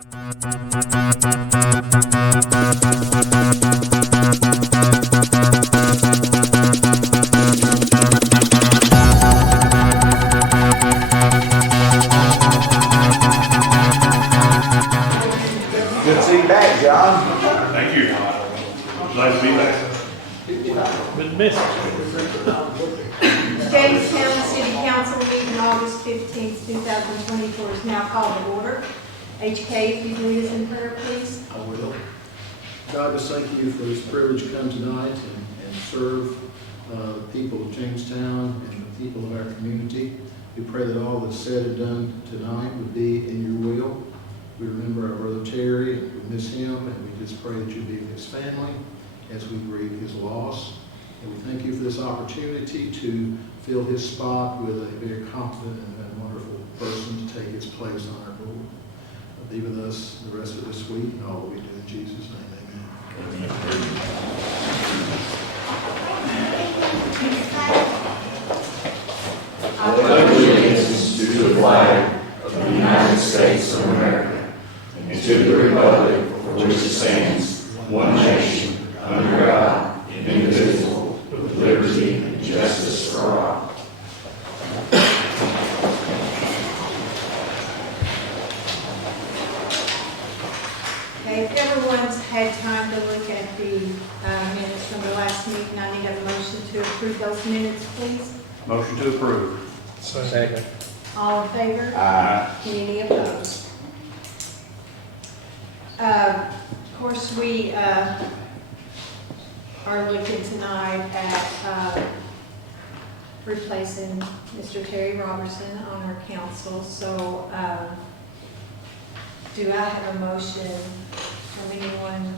Good to see you back, John. Thank you. Glad to be back. Been missing. Jamestown City Council meeting August 15th, 2024 is now called to order. HK, if you lead us in prayer, please. I will. God, just thank you for this privilege to come tonight and serve the people of Jamestown and the people of our community. We pray that all that's said and done tonight would be in your will. We remember our brother Terry, and we miss him, and we just pray that you be with his family as we grieve his loss. And we thank you for this opportunity to fill his spot with a very competent and wonderful person to take his place on our board. Be with us the rest of this week and all that we do in Jesus' name. Amen. I pledge allegiance to the flag of the United States of America and to the republic for which it stands, one nation, under God, indivisible, with liberty and justice for all. Okay, if everyone's had time to look at the minutes from the last meeting, I need a motion to approve those minutes, please. Motion to approve. Second. All in favor? Aye. Any opposed? Of course, we are looking tonight at replacing Mr. Terry Robertson on our council. So do I have a motion from anyone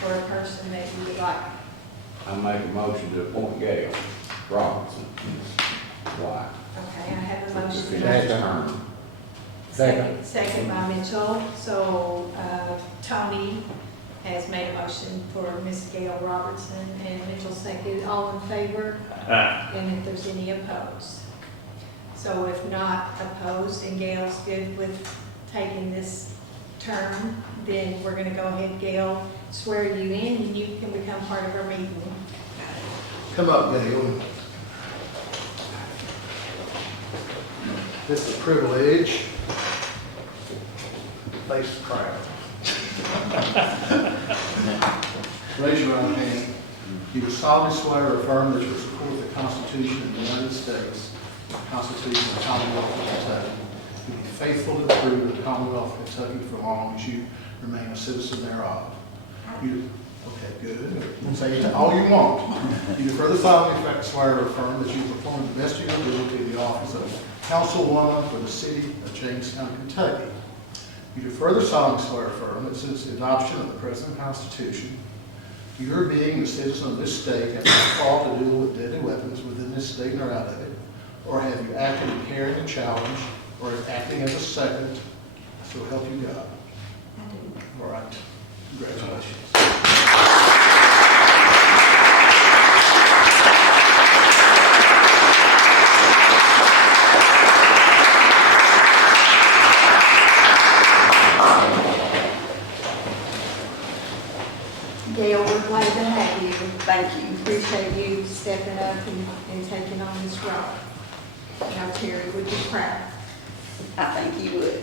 for a person that you would like? I make a motion to appoint Gail Robinson. Why? Okay, I have a motion. Second by Mitchell. So Tony has made a motion for Miss Gail Robertson and Mitchell seconded. All in favor? Aye. And if there's any opposed? So if not opposed and Gail's good with taking this term, then we're going to go ahead, Gail, swear you in and you can become part of our meeting. Come up, Gail. This is a privilege. Face the crowd. Raise your right hand. You do solemnly swear or affirm that you will support the Constitution of the United States, the Constitution of the Commonwealth of Kentucky, to be faithful and true to the Commonwealth of Kentucky for long as you remain a citizen thereof. Okay, good. Say all you want. You do further solemnly swear or affirm that you perform to the best of your ability in the office of Councilwoman for the city of Jamestown, Kentucky. You do further solemnly swear or affirm that since the adoption of the present Constitution, your being a citizen of this state have not fought to deal with deadly weapons within this state nor out of it, or have you acted in carrying a challenge, or acting as a second, so help you God. I do. All right. Congratulations. Gail, we're glad to have you. Thank you. Appreciate you stepping up and taking on this role. Now Terry would be proud. I think you would.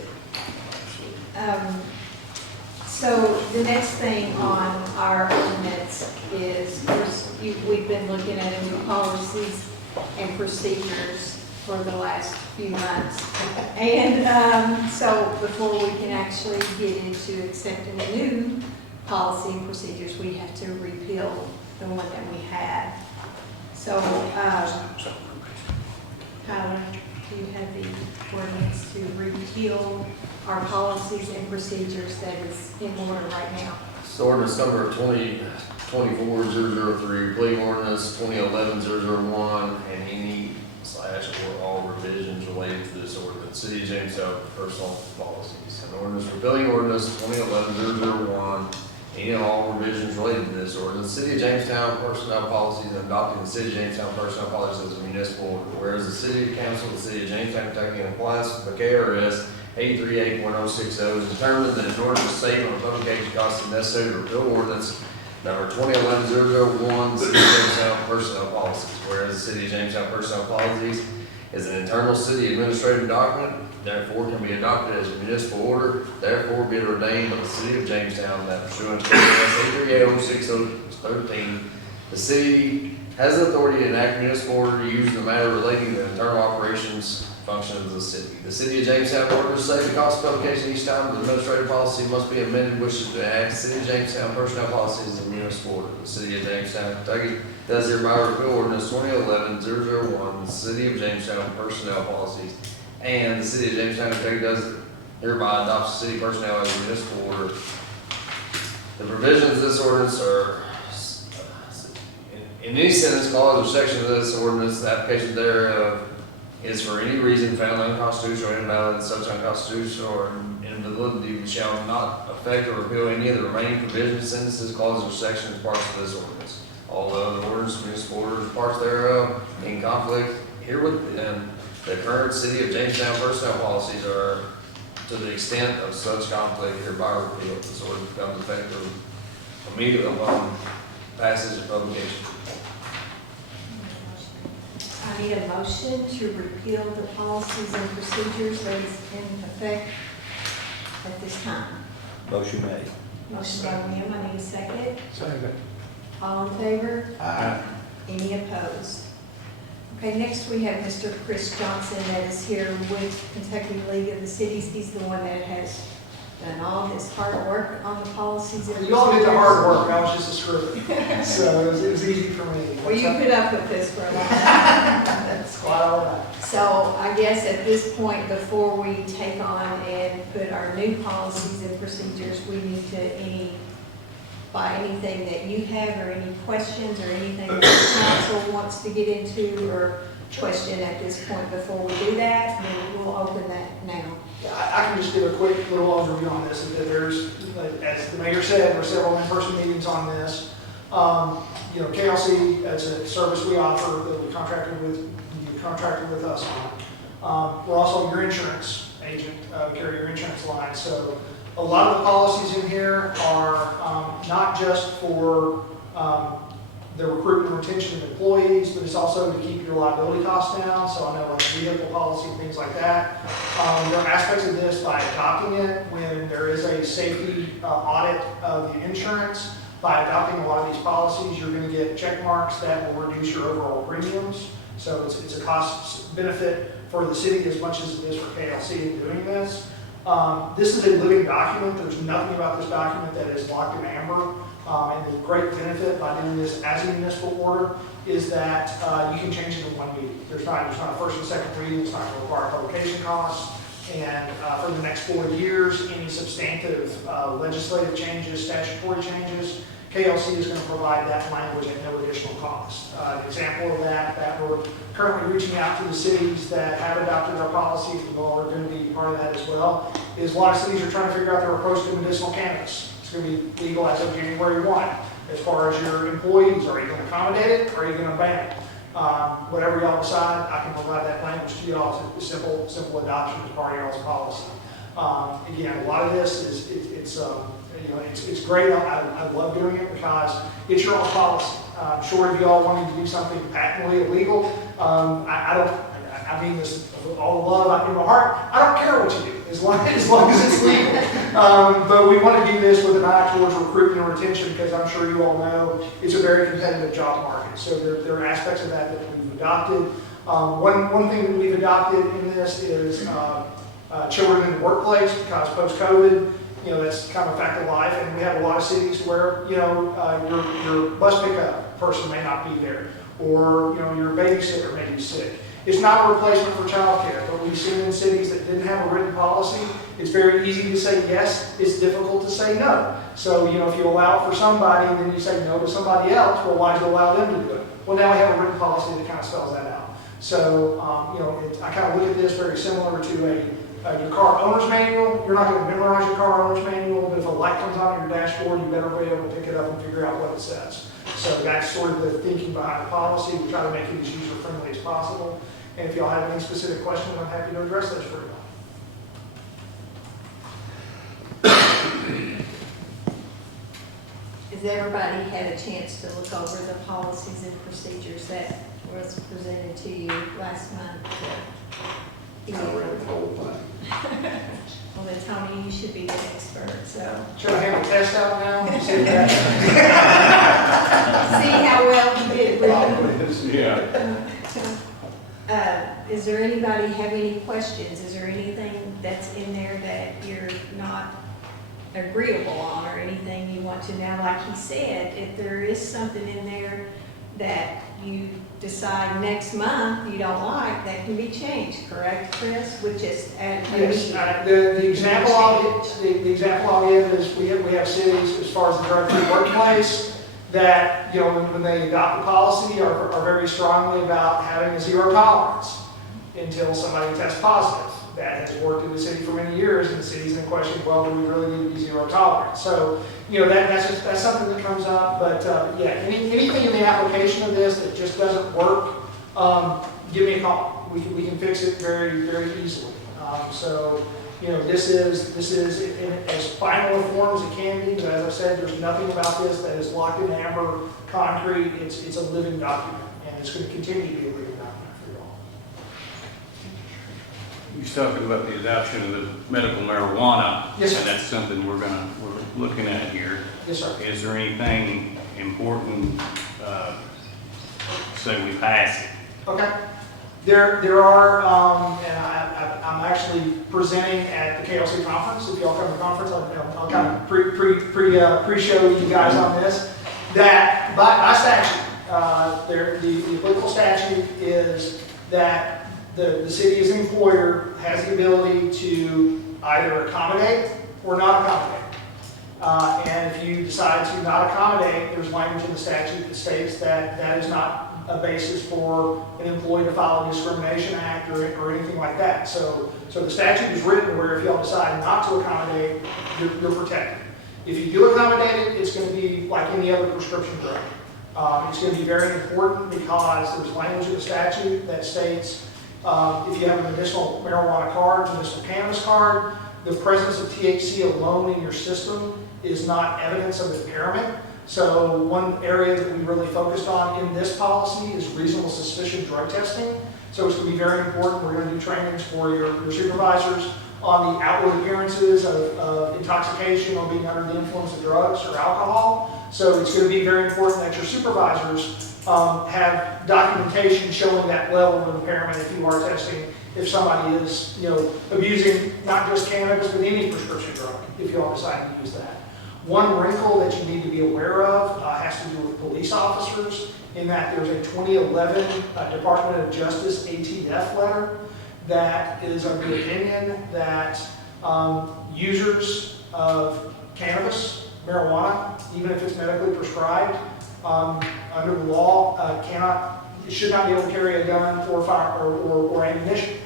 So the next thing on our ordinance is, of course, we've been looking at new policies and procedures for the last few months. And so before we can actually get into accepting a new policy and procedures, we have to repeal the one that we had. So, Tyler, do you have the ordinance to repeal our policies and procedures that is in order right now? So ordinance number 2024-003, repealing ordinance 2011-001, and any / or all revisions related to this ordinance. City of Jamestown personal policies. An ordinance repealing ordinance 2011-001, any and all revisions related to this ordinance. City of Jamestown personnel policies and adopting the City of Jamestown personnel policies as a municipal order. Whereas the City Council of the City of Jamestown, Kentucky, in compliance with the KRS 8381060 is determined that in order to save on publication costs, it's necessary to repeal ordinance number 2011-001, City of Jamestown personnel policies. Whereas the City of Jamestown personnel policies is an internal city administrative document, therefore can be adopted as a municipal order, therefore be it ordained by the City of Jamestown that pursuant to ordinance 8380613, the city has the authority to enact municipal order to use in the matter relating to the internal operations functions of the city. The City of Jamestown order to save the cost of publication each time the administrative policy must be amended, wishes to enact the City of Jamestown personnel policies as a municipal order. The City of Jamestown, Kentucky does hereby repeal ordinance 2011-001, the City of Jamestown personnel policies, and the City of Jamestown, Kentucky does hereby adopts the city personnel as a municipal order. The provisions of this ordinance are in any sentence, clause, or section of this ordinance, the application thereof is for any reason found unconstitutional or invalid, such unconstitutional or invalidity shall not affect or repeal any of the remaining provisions, sentences, clauses, or sections, parts of this ordinance. Although the ordinance, municipal orders, parts thereof, in conflict herewith, and the current City of Jamestown personnel policies are to the extent of such conflict hereby repealed. This ordinance becomes effective immediately upon passage of publication. I need a motion to repeal the policies and procedures that is in effect at this time. Motion made. Motion by William, I need a second. Second. All in favor? Aye. Any opposed? Okay, next we have Mr. Chris Johnson that is here with Kentucky League of the Cities. He's the one that has done all his hard work on the policies and You all did the hard procedures. work, I was just a script, so it was easy for me. Well, you put up with this for a long time. That's quite all right. So I guess at this point, before we take on and put our new policies and procedures, we need to by anything that you have or any questions or anything that the council wants to get into or question at this point before we do that, then we'll open that now. Yeah, I can just give a quick little overview on this, that there's, as the mayor said, there are several in-person meetings on this. KLC, that's a service we offer that we contracted with us on. We're also your insurance agent, carry your insurance line. So a lot of the policies in here are not just for the recruitment and retention of employees, but it's also to keep your liability costs down. So I know like vehicle policy and things like that. There are aspects of this by adopting it when there is a safety audit of the insurance. By adopting a lot of these policies, you're going to get check marks that will reduce your overall premiums. So it's a cost benefit for the city as much as it is for KLC in doing this. This is a living document. There's nothing about this document that is locked in amber. And the great benefit by doing this as a municipal order is that you can change it in one meeting. There's not a first and second reading. It's not going to require publication costs. And for the next 4 years, any substantive legislative changes, statutory changes, KLC is going to provide that language at no additional cost. An example of that we're currently reaching out to the cities that have adopted our policies, and all are going to be part of that as well, is a lot of cities are trying to figure out their approach to medicinal cannabis. It's going to be legal as of January 1. As far as your employees, are you going to accommodate it or are you going to ban it? Whatever y'all decide, I can provide that language to y'all. It's a simple adoption as part of y'all's policy. Again, a lot of this is it's great. I love doing it because it's your own policy. Short of y'all wanting to do something patently illegal, I mean this with all the love in my heart. I don't care what you do as long as it's legal. But we want to do this with an eye towards recruitment and retention because I'm sure you all know it's a very competitive job market. So there are aspects of that we've adopted. One thing that we've adopted in this is children in the workplace because post-COVID, that's kind of a fact of life. And we have a lot of cities where, your bus pickup person may not be there or, your babysitter may be sick. It's not a replacement for childcare, but we've seen in cities that didn't have a written policy, it's very easy to say yes, it's difficult to say no. So, if you allow it for somebody and then you say no to somebody else, well, why do you allow them to do it? Well, now we have a written policy that kind of spells that out. So, I kind of look at this very similar to your car owner's manual. You're not going to memorize your car owner's manual, but if a light comes on your dashboard, you better be able to pick it up and figure out what it says. So that's sort of the thinking behind the policy. We try to make it as user-friendly as possible. And if y'all have any specific questions, I'm happy to address those for you. has everybody had a chance to look over the policies and procedures that was presented to you last month? I read the whole thing. Well, then Tony, you should be the expert, so. Should I have a test out now? See that? See how well you did with them. Yeah. Is there anybody have any questions? Is there anything that's in there that you're not agreeable on or anything you want to know? Like he said, if there is something in there that you decide next month you don't like, that can be changed, correct, Chris? With just add. Yes, the example I'll give is we have cities, as far as the drug-free workplace, that, you know, when they adopt the policy are very strongly about having a zero tolerance until somebody tests positive. That has worked in the city for many years, and the city's in question, well, do we really need to be zero tolerance? So, you know, that's something that comes up, but yeah, anything in the application of this that just doesn't work, give me a call. We can fix it very, very easily. So, you know, this is in as final a form as it can be, but as I said, there's nothing about this that is locked in amber concrete. It's a living document, and it's going to continue to be a living document for you all. You was talking about the adoption of the medical marijuana. Yes, sir. And that's something we're looking at here. Yes, sir. Is there anything important, say we pass it? Okay. There are, and I'm actually presenting at the KLC conference. If y'all come to the conference, I'll kind of pre-show you guys on this. That by statute, the applicable statute is that the city as an employer has the ability to either accommodate or not accommodate. And if you decide to not accommodate, there's language in the statute that states that that is not a basis for an employee to file a discrimination act or anything like that. So the statute is written where if y'all decide not to accommodate, you're protected. If you do accommodate it, it's going to be like any other prescription drug. It's going to be very important because there's language in the statute that states if you have a medicinal marijuana card, medicinal cannabis card, the presence of THC alone in your system is not evidence of impairment. So one area that we really focused on in this policy is reasonable suspicion drug testing. So it's going to be very important. We're going to do trainings for your supervisors on the outward appearances of intoxication or being under the influence of drugs or alcohol. So it's going to be very important that your supervisors have documentation showing that level of impairment if you are testing, if somebody is, you know, abusing not just cannabis but any prescription drug, if you all decide to use that. One wrinkle that you need to be aware of has to do with police officers, in that there's a 2011 Department of Justice ATF letter that is of the opinion that users of cannabis, marijuana, even if it's medically prescribed, under the law should not be able to carry a gun or fire or ammunition.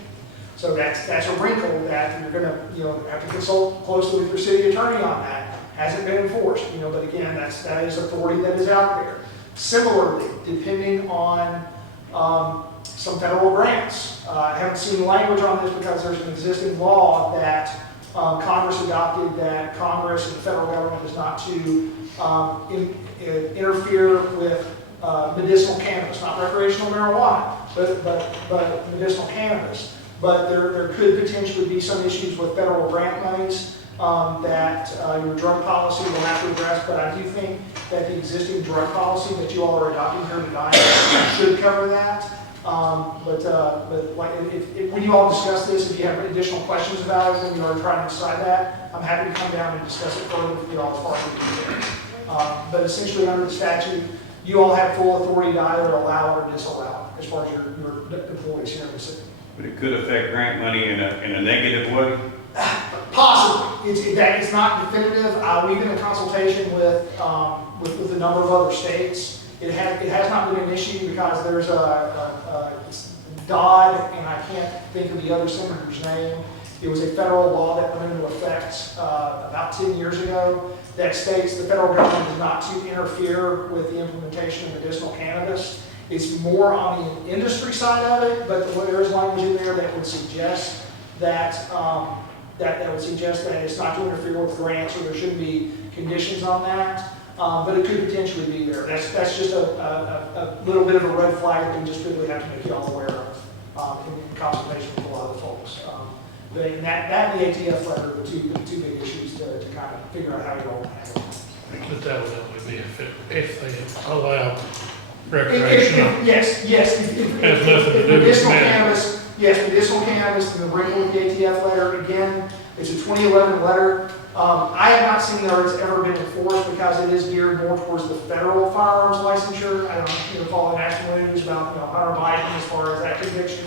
So that's a wrinkle that you're going to have to consult closely with your city attorney on that. Hasn't been enforced, but again, that is authority that is out there. Similarly, depending on some federal grants, I haven't seen language on this because there's an existing law that Congress adopted, that Congress and the federal government is not to interfere with medicinal cannabis, not recreational marijuana, but medicinal cannabis. But there could potentially be some issues with federal grant monies that your drug policy will have to address, but I do think that the existing drug policy that you all are adopting here tonight should cover that. But when you all discuss this, if you have additional questions about it when you are trying to decide that, I'm happy to come down and discuss it further with you all as far as we can. But essentially, under the statute, you all have full authority to either allow or disallow as far as your employees here in the city. But it could affect grant money in a negative way? Possibly. It's not definitive. We've been in consultation with a number of other states. It has not been an issue because there's it's Dodd, and I can't think of the other senator's name. It was a federal law that went into effect about 10 years ago that states the federal government is not to interfere with the implementation of medicinal cannabis. It's more on the industry side of it, but there's language in there that would suggest that that would suggest that it's not to interfere with grants, or there shouldn't be conditions on that. but it could potentially be there. That's just a little bit of a red flag that we just really have to make y'all aware of in consultation with a lot of folks. But that and the ATF letter are the two big issues to kind of figure out how you all handle it. But that would only be if they allow recreational. Yes. Has nothing to do with medicinal medical. cannabis. Yes, medicinal cannabis and the wrinkle with the ATF letter, again, it's a 2011 letter. I have not seen that it's ever been enforced because it is geared more towards the federal firearms licensure. I don't follow national news about Hunter Biden as far as that conviction.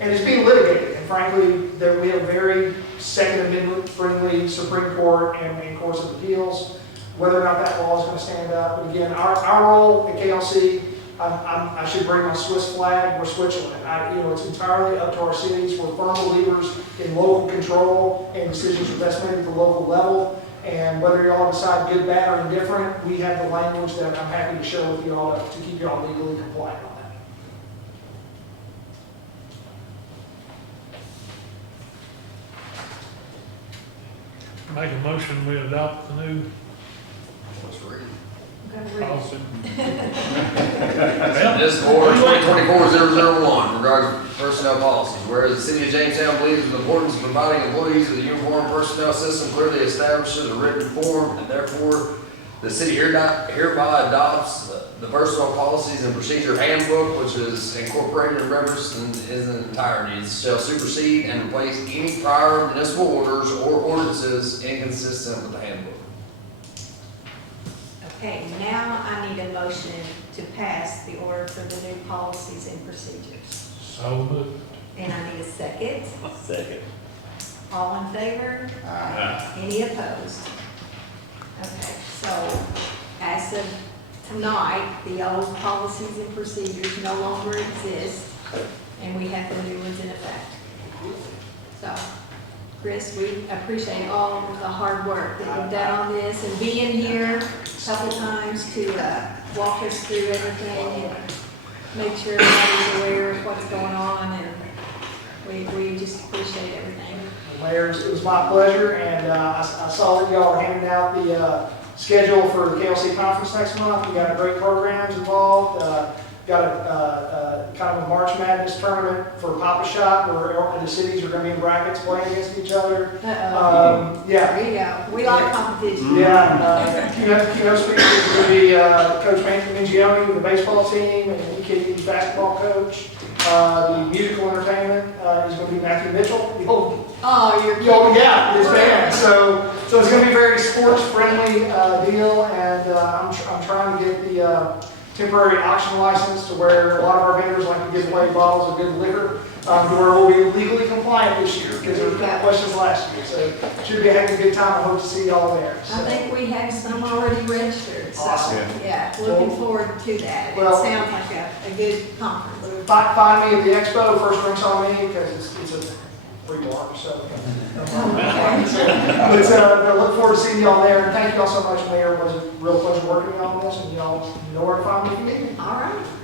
And it's being litigated, and frankly, we have very Second Amendment friendly Supreme Court and courts of appeals. Whether or not that law is going to stand up, but again, our role at KLC, I should bring my Swiss flag. We're Switzerland. It's entirely up to our cities. We're firm believers in local control and decisions are best made at the local level. And whether y'all decide good, bad, or indifferent, we have the language that I'm happy to share with y'all to keep y'all legally compliant on that. Make a motion, we adopt the new Let's read. policy. This order 2024-001 regards personnel policies. Whereas the city of Jamestown believes in the importance of providing employees with a uniform personnel system clearly establishes a written form, and therefore the city hereby adopts the personnel policies and procedure handbook, which is incorporated and referenced in its entirety, shall supersede and replace any prior municipal orders or ordinances inconsistent with the handbook. Okay, now I need a motion to pass the order for the new policies and procedures. So moved. And I need a second. Second. All in favor? Any opposed? Okay, so as of tonight, the old policies and procedures no longer exist, and we have the new ones in effect. So, Chris, we appreciate all of the hard work that you've done on this and being here a couple times to walk us through everything and make sure everybody's aware of what's going on, and we just appreciate everything. Mayor, it was my pleasure, and I saw that y'all are handing out the schedule for the KLC conference next month. We got great programs involved. Got a kind of a March Madness tournament for Papa Shot, where the cities are going to be in brackets playing against each other. Yeah. Yeah. There you go. We like competition. Yeah, keynote speaker is going to be Coach Mangione with the baseball team and EKD's basketball coach. The musical entertainment is going to be Matthew Mitchell, the old Oh, you're yeah, his band. So it's going to be a very sports-friendly deal, and I'm trying to get the temporary auction license to where a lot of our vendors like to give away bottles of good liquor, to where we'll be legally compliant this year, because there were questions last year. So should be having a good time. I hope to see y'all there. So. I think we have some already registered, so, Awesome. yeah, looking forward to that. It Well- sounds like a good conference. Find me at the expo, first drinks on me, because it's a free bar, so. But look forward to seeing y'all there, and thank y'all so much, Mayor. It was a real pleasure working with y'all on this, and y'all know where to find me if you need me. All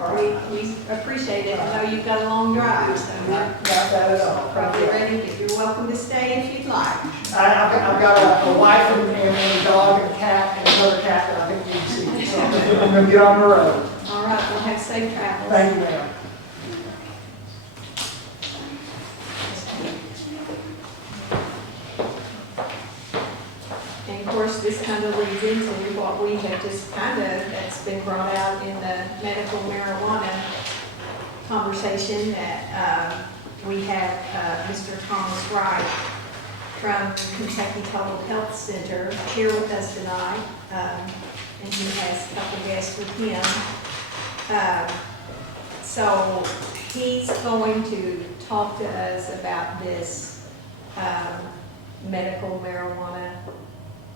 right, we appreciate it. I know you've got a long drive, so we're Not bad at all. probably ready. You're welcome to stay if you'd like. I've got a wife and a dog and a cat and another cat that I think you can see, so I'm gonna get on the road. All right, we'll have safe travels. Thank you, ma'am. And of course, this kind of leads into what we have just that's been brought out in the medical marijuana conversation that we have Mr. Thomas Wright from Kentucky Total Health Center here with us tonight, and he has a couple guests with him. So he's going to talk to us about this medical marijuana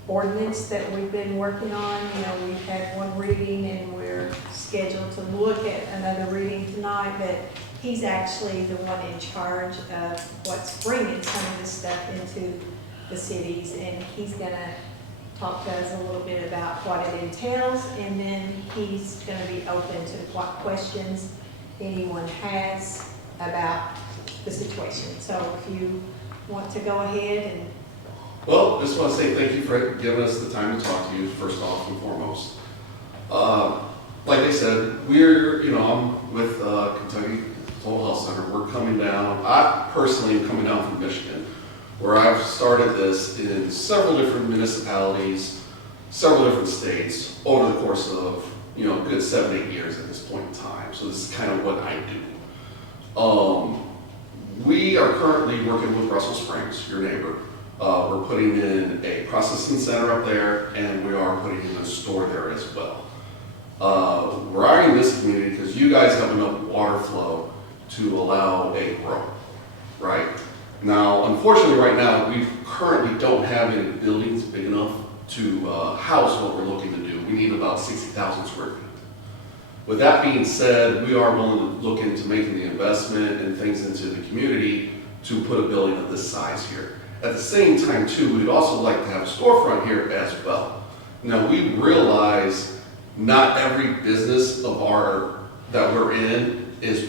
ordinance that we've been working on. You know, we've had one reading and we're scheduled to look at another reading tonight, but he's actually the one in charge of what's bringing some of this stuff into the cities, and he's gonna talk to us a little bit about what it entails, and then he's gonna be open to what questions anyone has about the situation. So if you want to go ahead and Well, just want to say thank you for giving us the time to talk to you, first off and foremost. Like I said, we're, I'm with Kentucky Total Health Center. We're coming down, I personally am coming down from Michigan, where I've started this in several different municipalities, several different states, over the course of, a good 7-8 years at this point in time. So this is kind of what I do. We are currently working with Russell Springs, your neighbor. We're putting in a processing center up there, and we are putting in a store there as well. We're eyeing this community because you guys have enough water flow to allow a grow, right? Now, unfortunately, right now, we currently don't have any buildings big enough to house what we're looking to do. We need about 60,000 square feet. With that being said, we are willing to look into making the investment and things into the community to put a building of this size here. At the same time, too, we'd also like to have a storefront here as well. Now, we realize not every business of that we're in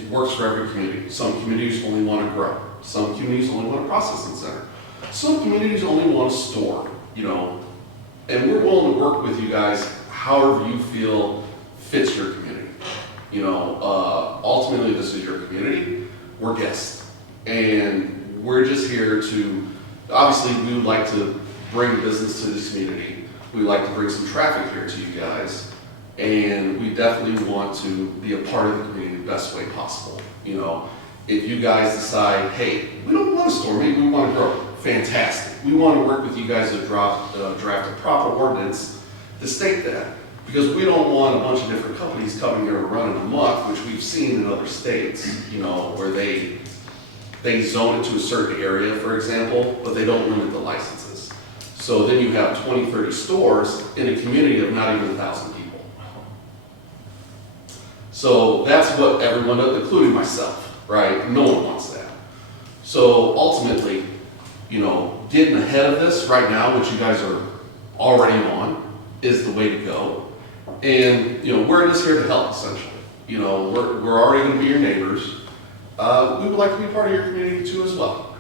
works for every community. Some communities only want to grow. Some communities only want a processing center. Some communities only want a store, and we're willing to work with you guys however you feel fits your community. Ultimately, this is your community. We're guests, and we're just here to, obviously, we would like to bring business to this community. We'd like to bring some traffic here to you guys, and we definitely want to be a part of the community the best way possible. If you guys decide, hey, we don't want a store, maybe we want to grow, fantastic. We want to work with you guys to draft a proper ordinance to state that. Because we don't want a bunch of different companies coming here and running amok, which we've seen in other states, where they zone it to a certain area, for example, but they don't limit the licenses. So then you have 20, 30 stores in a community of not even 1,000 people. So that's what everyone does, including myself, right? No one wants that. So ultimately, getting ahead of this right now, which you guys are already on, is the way to go. And, we're just here to help, essentially. We're already going to be your neighbors. We would like to be part of your community too as well.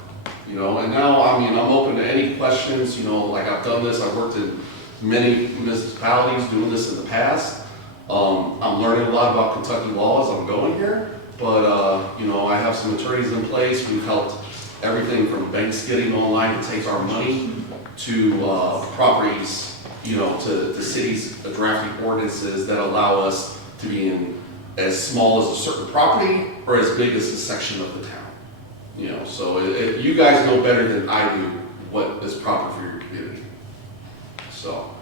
And now, I'm open to any questions, like I've done this, I've worked in many municipalities doing this in the past. I'm learning a lot about Kentucky law as I'm going here, but, I have some attorneys in place. We've helped everything from banks getting online to take our money to properties, to cities drafting ordinances that allow us to be in as small as a certain property or as big as a section of the town. So you guys know better than I do what is proper for your community. So,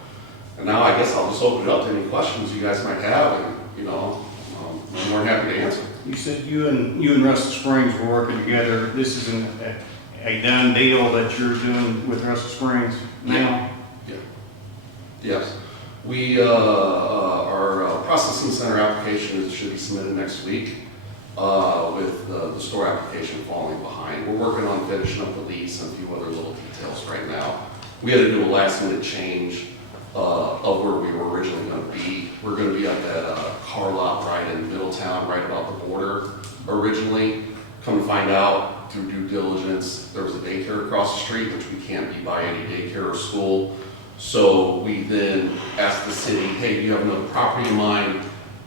and now I guess I'll just open it up to any questions you guys might have, and I'm more than happy to answer. You said you and Russell Springs were working together. This isn't a done deal that you're doing with Russell Springs now? Yes. Our processing center application should be submitted next week, with the store application falling behind. We're working on finishing up the lease and a few other little details right now. We had to do a last minute change of where we were originally going to be. We're going to be at that car lot right in Middletown, right about the border originally. Come to find out through due diligence, there was a daycare across the street, which we can't be by any daycare or school. So we then asked the city, hey, do you have another property in mind?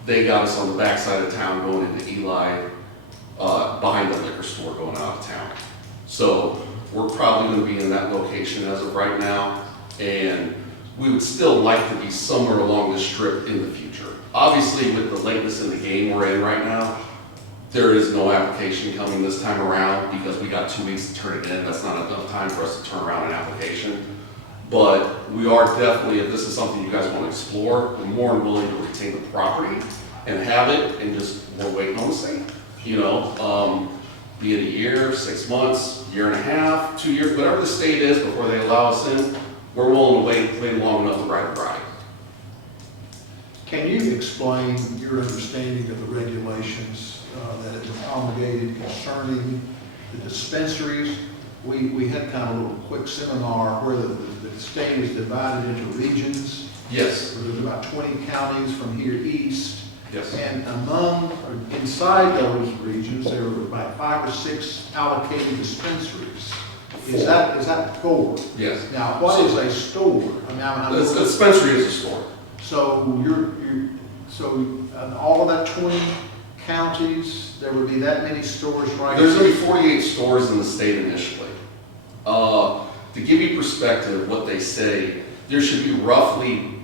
They got us on the backside of town going into Eli, behind the liquor store going out of town. So we're probably going to be in that location as of right now, and we would still like to be somewhere along this strip in the future. Obviously, with the lateness in the game we're in right now, there is no application coming this time around because we got 2 weeks to turn it in. That's not enough time for us to turn around an application. But we are definitely, if this is something you guys want to explore, we're more than willing to retain the property and have it, and just, we're waiting on the state. Be it a year, 6 months, year and a half, 2 years, whatever the state is before they allow us in, we're willing to wait long enough to ride the ride. Can you explain your understanding of the regulations that have been promulgated concerning the dispensaries? We had kind of a little quick seminar where the state is divided into regions. Yes. There's about 20 counties from here east. Yes. And inside those regions, there were about 5 or 6 allocated dispensaries. Is that 4? Yes. Now, what is a store? A dispensary is a store. So So, all of that 20 counties, there would be that many stores right? There's gonna be 48 stores in the state initially. To give you perspective, what they say, there should be roughly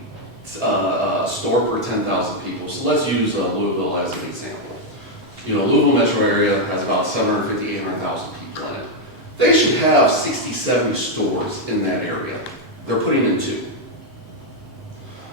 a store per 10,000 people. So let's use Louisville as an example. Louisville metro area has about 750, 800,000 people in it. They should have 60, 70 stores in that area. They're putting in 2.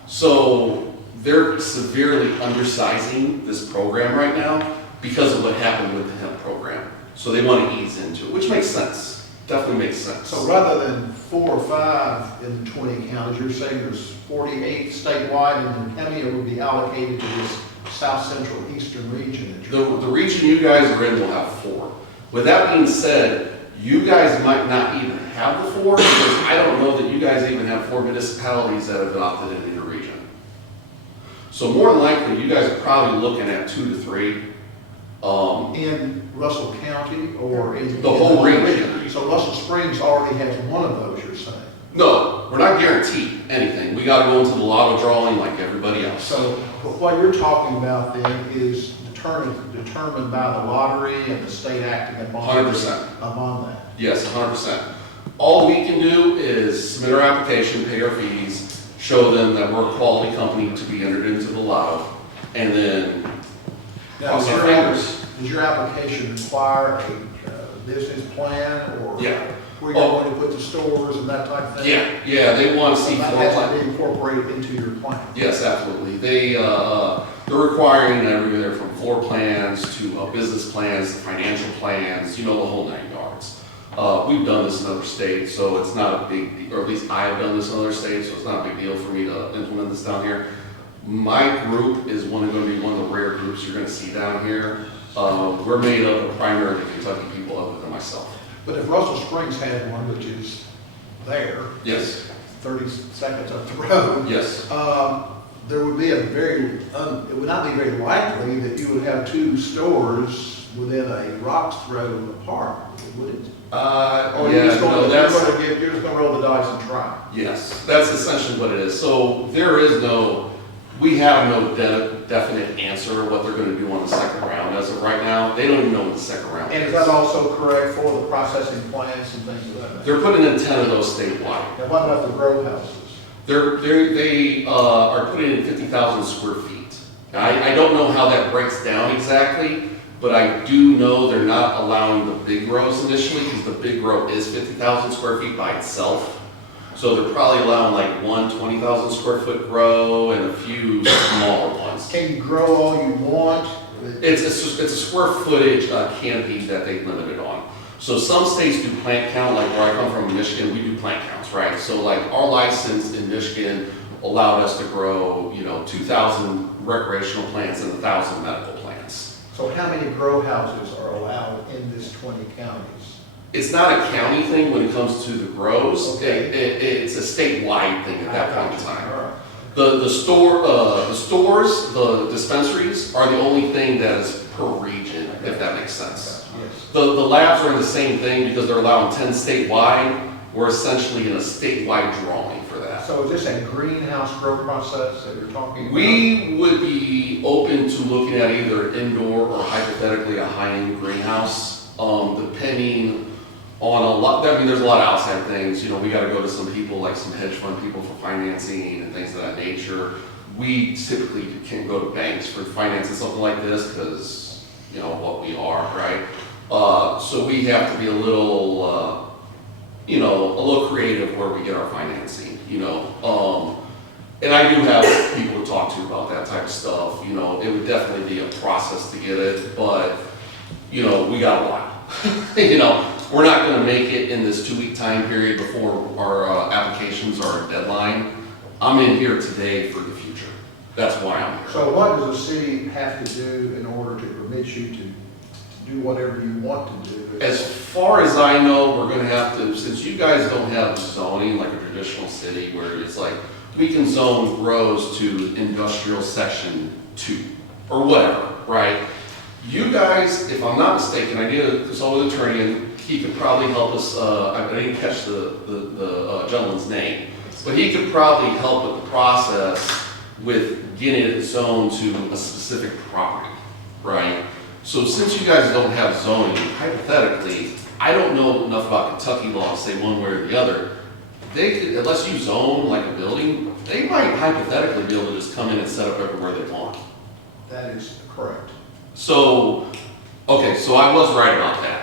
So they're severely undersizing this program right now because of what happened with the hemp program. So they want to ease into it, which makes sense. Definitely makes sense. So rather than 4 or 5 in the 20 counties, you're saying there's 48 statewide, and then how many would be allocated to this south central eastern region? That you're The region you guys are in will have 4. With that being said, you guys might not even have the 4, because I don't know that you guys even have 4 municipalities that have adopted it in your region. So more than likely, you guys are probably looking at 2 to 3. in Russell County or in The whole region. So Russell Springs already has one of those, you're saying? No, we're not guaranteed anything. We gotta go into the lotto drawing like everybody else. So what you're talking about then is determined by the lottery and the state acting upon 100%. upon that. Yes, 100%. All we can do is submit our application, pay our fees, show them that we're a quality company to be entered into the lotto, and then Now, cross our fingers. does your application require a business plan or Yeah. where you're going to put the stores and that type of thing? Yeah, they want to see That floor has plan. to be incorporated into your plan. Yes, absolutely. They're requiring everything from floor plans to business plans, financial plans, the whole 9 yards. We've done this in other states, so it's not a big, or at least I have done this in other states, so it's not a big deal for me to implement this down here. My group is going to be one of the rare groups you're going to see down here. We're made up of primarily Kentucky people other than myself. But if Russell Springs had one, which is there, Yes, 30 seconds up the road, yes. there would be it would not be very likely that you would have 2 stores within a rock's throw apart, would it? Or you're Yeah, just no, going that's, to roll the dice and try? yes, that's essentially what it is. So we have no definite answer what they're going to do on the second round. As of right now, they don't even know what the second round And is. is that also correct for the processing plants and things of that nature? They're putting in 10 of those statewide. Now, what about the grow houses? They are putting in 50,000 square feet. I don't know how that breaks down exactly, but I do know they're not allowing the big grows initially, because the big grow is 50,000 square feet by itself. So they're probably allowing like one 20,000 square foot grow and a few smaller ones. Can you grow all you want? It's a square footage canopy that they limited on. So some states do plant count, like where I come from in Michigan, we do plant counts, right? So like our license in Michigan allowed us to grow, 2,000 recreational plants and 1,000 medical plants. So how many grow houses are allowed in this 20 counties? It's not a county thing when it comes to the grows. Okay. It's a statewide thing at that point in time. All right. The stores, the dispensaries are the only thing that is per region, if that makes sense. Yes. The labs are in the same thing because they're allowing 10 statewide. We're essentially in a statewide drawing for that. So is this a greenhouse grow process that you're talking about? We would be open to looking at either indoor or hypothetically a high-end greenhouse, depending on a lot. I mean, there's a lot of outside things. We got to go to some people, like some hedge fund people for financing and things of that nature. We typically can't go to banks for financing something like this because, what we are, right? So we have to be a little creative where we get our financing, and I do have people to talk to about that type of stuff. It would definitely be a process to get it, but, we got a while. We're not going to make it in this 2-week time period before our applications are a deadline. I'm in here today for the future. That's why I'm here. So what does the city have to do in order to permit you to do whatever you want to do? As far as I know, we're going to have to, since you guys don't have zoning like a traditional city where it's like, we can zone grows to industrial section 2 or whatever, right? You guys, if I'm not mistaken, I did a consult with an attorney, and he could probably help us. I didn't catch the gentleman's name, but he could probably help with the process with getting it zoned to a specific property, right? So since you guys don't have zoning, hypothetically, I don't know enough about Kentucky law to say one way or the other. They could, unless you zone like a building, they might hypothetically be able to just come in and set up everywhere they want. That is correct. So, okay, so I was right about that.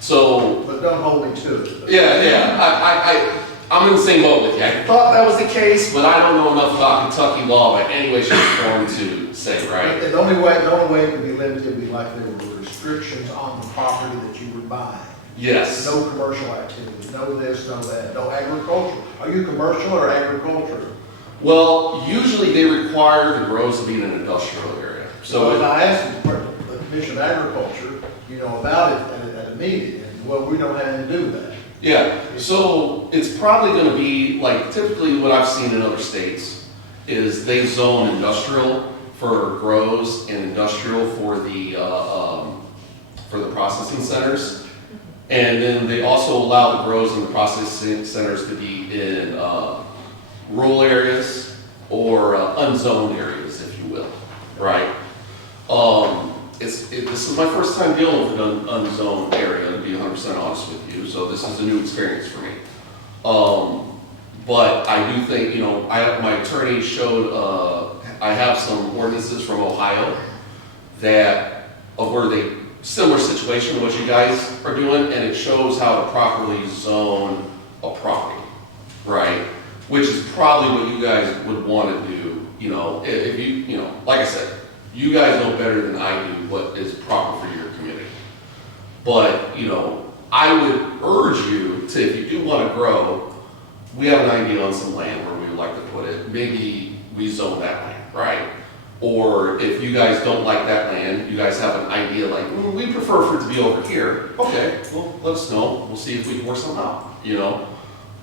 So, But don't hold me to it. yeah, I'm in the same boat with you. I thought that was the case, but I don't know enough about Kentucky law by any way, shape, or form to say, right? The only way it could be limited would be like there were restrictions on the property that you were buying. Yes. No commercial activity, no this, no that, no agriculture. Are you commercial or agricultural? Well, usually they require the grows to be in an industrial area. So So, I asked the Commission of Agriculture, about it at a meeting, and well, we don't have anything to do with that. yeah, so it's probably gonna be, like, typically what I've seen in other states is they zone industrial for grows and industrial for the processing centers. And then they also allow the grows and the processing centers to be in rural areas or unzoned areas, if you will, right? This is my first time dealing with an unzoned area, to be 100% honest with you, so this is a new experience for me. But I do think, my attorney showed, I have some ordinances from Ohio of where they, similar situation to what you guys are doing, and it shows how to properly zone a property, right? Which is probably what you guys would want to do, if you, like I said, you guys know better than I do what is proper for your community. But, I would urge you to, if you do want to grow, we have an idea on some land where we would like to put it, maybe we zone that land, right? Or if you guys don't like that land, you guys have an idea like, we prefer for it to be over here. Okay, well, let us know. We'll see if we can work something out,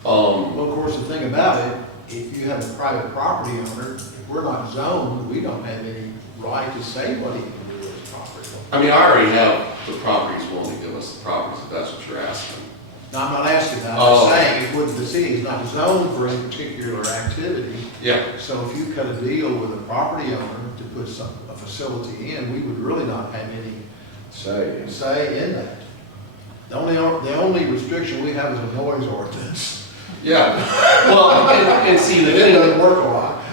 Well, of course, the thing about it, if you have a private property owner, if we're not zoned, we don't have any right to say what he can do with his property. I mean, I already have the properties willing to give us the properties, if that's what you're asking. No, I'm not asking that, I'm Oh. just saying, it wouldn't, the city is not zoned for any particular activity. Yeah. So if you cut a deal with a property owner to put a facility in, we would really not have any say in that. The only restriction we have is a noise ordinance. Yeah. Well, and see, the It thing, doesn't work a lot.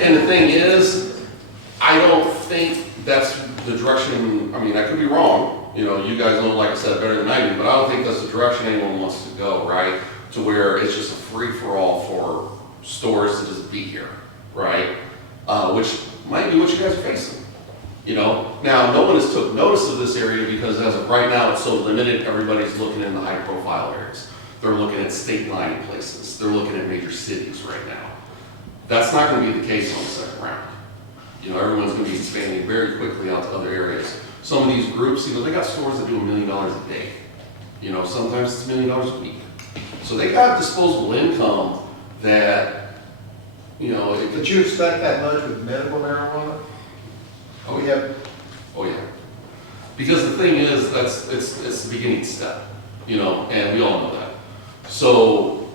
and the thing is, I don't think that's the direction, I mean, I could be wrong. You guys know, like I said, better than I do, but I don't think that's the direction anyone wants to go, right? To where it's just a free-for-all for stores to just be here, right? Which might be what you guys are facing. Now, no one has took notice of this area because as of right now, it's so limited, everybody's looking in the high-profile areas. They're looking at state line places. They're looking at major cities right now. That's not gonna be the case on the second round. Everyone's gonna be expanding very quickly out to other areas. Some of these groups, they got stores that do $1 million a day. Sometimes it's $1 million a week. So they got disposable income that, But you expect that much with medical marijuana? Oh, yeah. Oh, yeah. Because the thing is, it's the beginning step, and we all know that. So,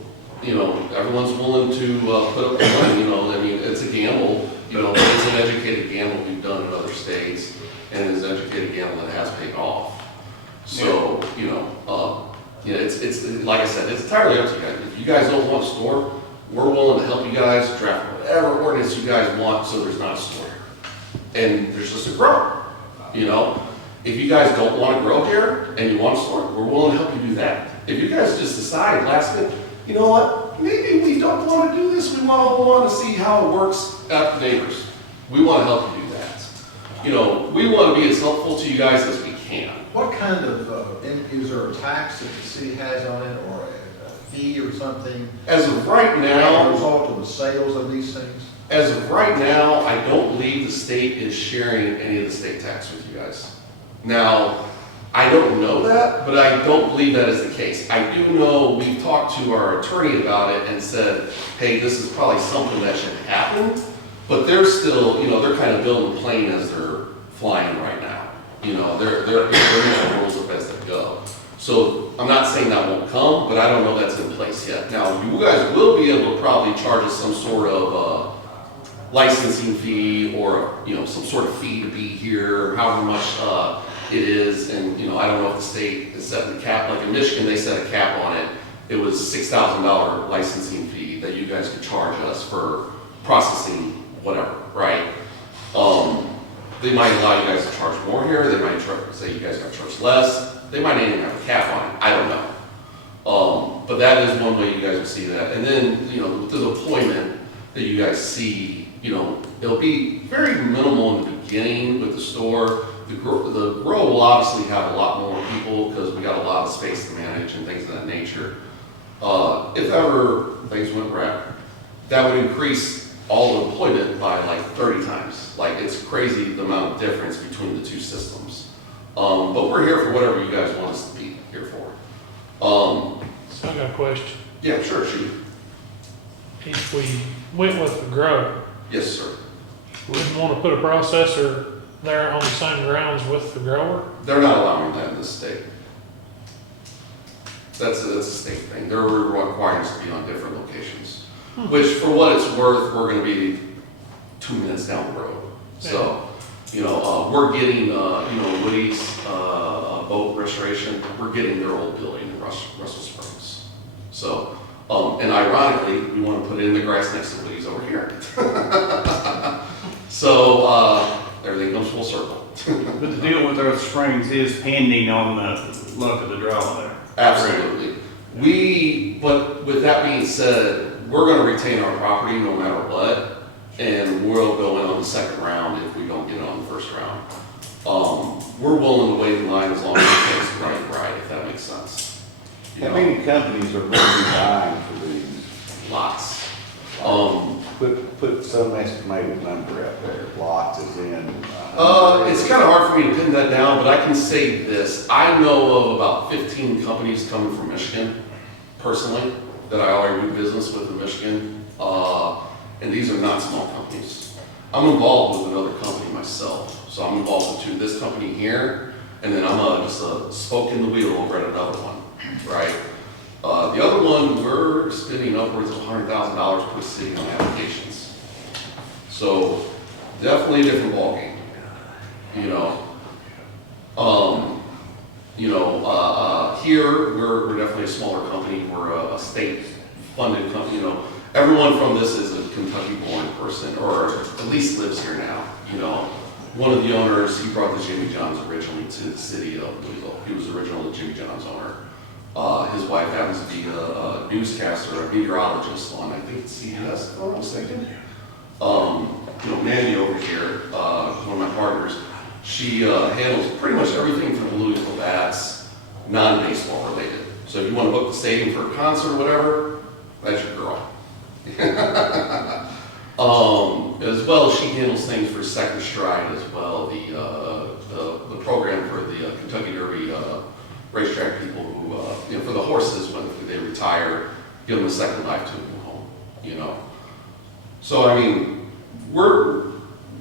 everyone's willing to put up the money, it's a gamble, but it's an educated gamble we've done in other states, and it's an educated gamble that has paid off. So, it's like I said, it's entirely up to you guys. If you guys don't want a store, we're willing to help you guys draft whatever ordinance you guys want so there's not a store here. And there's just a grow, If you guys don't want to grow here and you want a store, we're willing to help you do that. If you guys just decide last minute, you know what, maybe we don't want to do this, we want to see how it works at the neighbors. We want to help you do that. We want to be as helpful to you guys as we can. What kind of, is there a tax that the city has on it, or a fee or something? As of right As a now, result of the sales of these things? as of right now, I don't believe the state is sharing any of the state tax with you guys. Now, I don't know that, but I don't believe that is the case. I do know we've talked to our attorney about it and said, hey, this is probably something that should happen, but they're still, they're kind of building the plane as they're flying right now. They're making the rules up as they go. So I'm not saying that won't come, but I don't know that's in place yet. Now, you guys will be able to probably charge us some sort of licensing fee or, you know, some sort of fee to be here, however much, it is, and, you know, I don't know if the state is setting the cap, like in Michigan, they set a cap on it. It was $6,000 licensing fee that you guys could charge us for processing whatever, right? They might allow you guys to charge more here, they might say you guys got to charge less, they might even have a cap on it, I don't know. But that is one way you guys will see that. And then, you know, with the deployment that you guys see, you know, it'll be very minimal in the beginning with the store. The grow will obviously have a lot more people because we got a lot of space to manage and things of that nature. If ever things went right, that would increase all the employment by like 30 times. Like, it's crazy the amount of difference between the two systems. But we're here for whatever you guys want us to be here for. So I got a question. Yeah, sure, shoot. If we went with the grow, Yes, sir. wouldn't want to put a processor there on the same grounds with the grower? They're not allowing that in this state. That's a state thing. They're requiring us to be on different locations. Which, for what it's worth, we're gonna be 2 minutes down the road. So, you know, we're getting, you know, Woody's, boat restoration, we're getting their old building in Russell Springs. So, and ironically, we wanna put it in the grass next to Woody's over here. So, everything comes full circle. But the deal with Earth Springs is pending on the luck of the draw there. Absolutely. But with that being said, we're gonna retain our property no matter what, and we'll go in on the second round if we don't get it on the first round. We're willing to wait in line as long as it takes to right, if that makes sense. You How know, many companies are going to be buying for these? Lots. Put some estimated number out there, lots is in. It's kind of hard for me to pin that down, but I can say this. I know of about 15 companies coming from Michigan, personally, that I already do business with in Michigan. And these are not small companies. I'm involved with another company myself. So I'm involved with this company here, and then I'm just a spoke in the wheel over at another one, right? The other one, we're spending upwards of $100,000 per city on applications. So definitely a different ballgame, you know. Here, we're definitely a smaller company. We're a state-funded company, you know. Everyone from this is a Kentucky-born person, or at least lives here now, you know. One of the owners, he brought the Jimmy John's originally to the city of Louisville. He was originally the Jimmy John's owner. His wife happens to be a newscaster, a meteorologist on, I think, CBS, if I'm not mistaken. You know, Mandy over here, one of my partners, she handles pretty much everything from the Louisville Bats, non-baseball related. So if you want to book the stadium for a concert or whatever, that's your girl. As well, she handles things for Second Stride as well, the program for the Kentucky Derby racetrack people who, you know, for the horses when they retire, give them a second life to go home, you know. So, I mean, we're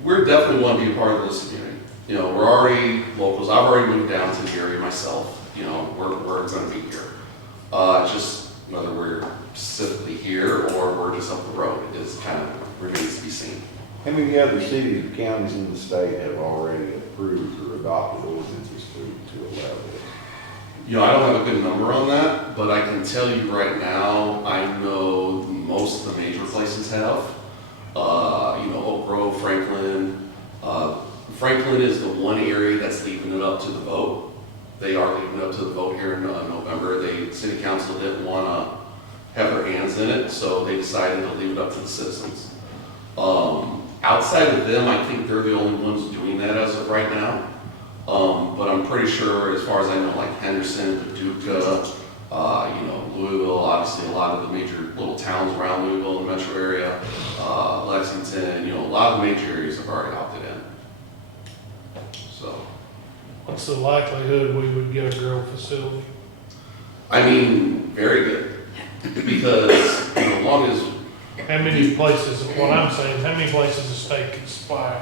definitely want to be a part of this community. You know, we're already locals. I've already moved down to the area myself. You know, we're going to be here. Just whether we're specifically here or we're just up the road is kind of remains to be seen. How many other cities and counties in the state have already approved or adopted ordinances to allow this? You know, I don't have a good number on that, but I can tell you right now, I know most of the major places have. You know, Oak Grove, Franklin. Franklin is the one area that's leaving it up to the vote. They are leaving it up to the vote here in November. City council didn't want to have their hands in it, so they decided to leave it up to the citizens. Outside of them, I think they're the only ones doing that as of right now. But I'm pretty sure, as far as I know, like Henderson, Paducah, you know, Louisville, obviously a lot of the major little towns around Louisville and the metro area, Lexington, you know, a lot of the major areas have already opted in. So, What's the likelihood we would get a grow facility? I mean, very good, because you know, as long as How many places, what I'm saying, how many places the state can supply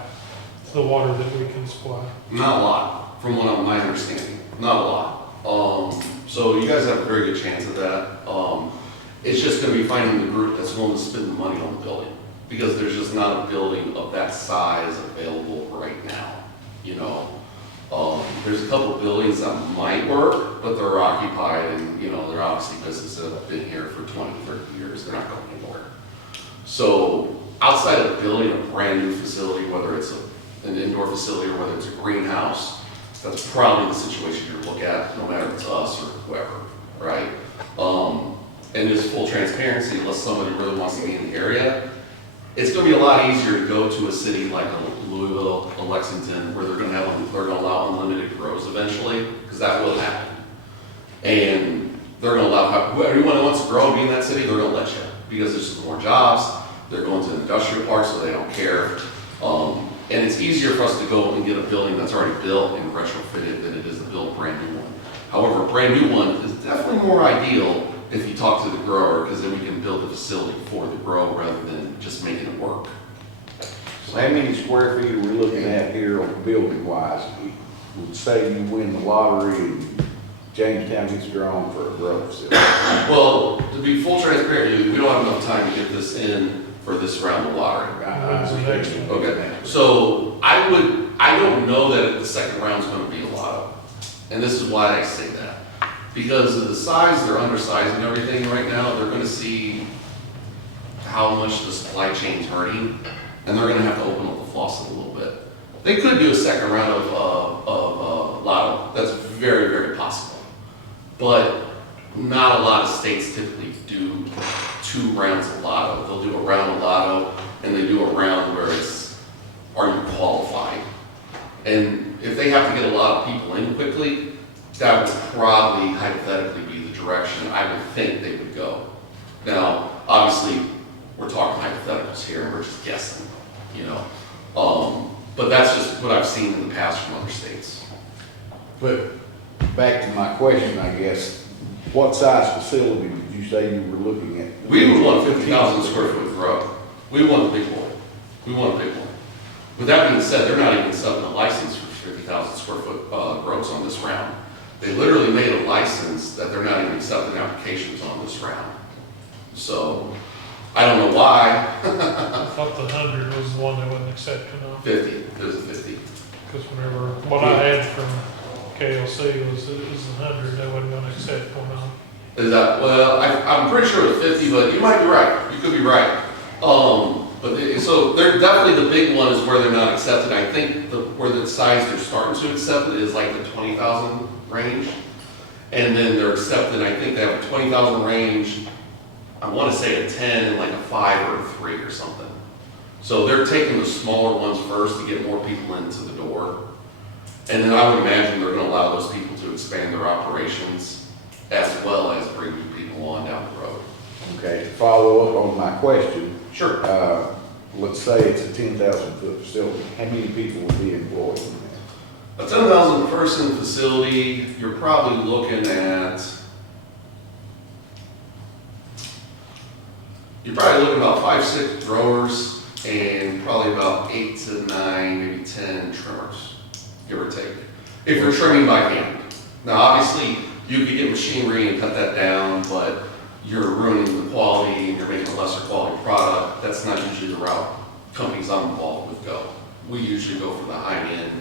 the water that we can supply? not a lot, from what my understanding, not a lot. So you guys have a very good chance of that. It's just going to be finding the group that's willing to spend the money on the building. because there's just not a building of that size available right now, you know? There's a couple of buildings that might work, but they're occupied and, you know, they're obviously businesses that have been here for 20, 30 years, they're not going anywhere. So outside of building a brand new facility, whether it's an indoor facility or whether it's a greenhouse, that's probably the situation you're looking at, no matter if it's us or whoever, right? And just full transparency, unless somebody really wants to be in the area, it's gonna be a lot easier to go to a city like Louisville, or Lexington, where they're gonna allow unlimited grows eventually, because that will happen. And they're gonna allow, everyone who wants to grow and be in that city, they're gonna let you, because there's just more jobs, they're going to an industrial park, so they don't care. And it's easier for us to go and get a building that's already built and retrofitted than it is to build a brand new one. However, a brand new one is definitely more ideal if you talk to the grower, because then we can build a facility for the grow rather than just making it work. So how many square feet are we looking at here on building wise? We would say you win the lottery and Jamestown gets drawn for a grow facility. Well, to be full transparent, we don't have enough time to get this in for this round of lottery. I understand. Okay, so I don't know that the second round's gonna be a lotto. And this is why I say that. Because of the size, they're undersizing everything right now, they're gonna see how much the supply chain's hurting, and they're gonna have to open up the faucet a little bit. They could do a second round of lotto, that's very, very possible. But not a lot of states typically do 2 rounds of lotto. They'll do a round of lotto, and they do a round where it's, are you qualified? And if they have to get a lot of people in quickly, that would probably hypothetically be the direction I would think they would go. Now, obviously, we're talking hypotheticals here, and we're just guessing, you know? But that's just what I've seen in the past from other states. But back to my question, I guess, what size facility did you say you were looking at? We would want a 50,000 square foot grow. We want a big one. We want a big one. With that being said, they're not even accepting a license for 50,000 square foot grows on this round. They literally made a license that they're not even accepting applications on this round. So, I don't know why. I thought the 100 was the one they wouldn't accept, you know? 50, there's a 50. Because whenever, what I had from KLC was the 100, they wasn't gonna accept one of them. Is that, well, I'm pretty sure it was 50, but you might be right. You could be right. So they're definitely the big one is where they're not accepted. I think where the size they're starting to accept it is like the 20,000 range. And then they're accepted, I think they have a 20,000 range, I want to say a 10 and like a 5 or a 3 or something. So they're taking the smaller ones first to get more people into the door. And then I would imagine they're going to allow those people to expand their operations as well as bring new people on down the road. Okay, to follow up on my question, Sure. let's say it's a 10,000 foot facility, how many people will be employed in that? A 10,000 person facility, you're probably looking at, about 5-6 growers and probably about 8 to 9, maybe 10 trimmers, give or take. If you're trimming by hand. Now, obviously, you could get machinery and cut that down, but you're ruining the quality and you're making a lesser quality product. That's not usually the route companies I'm involved with go. We usually go for the high-end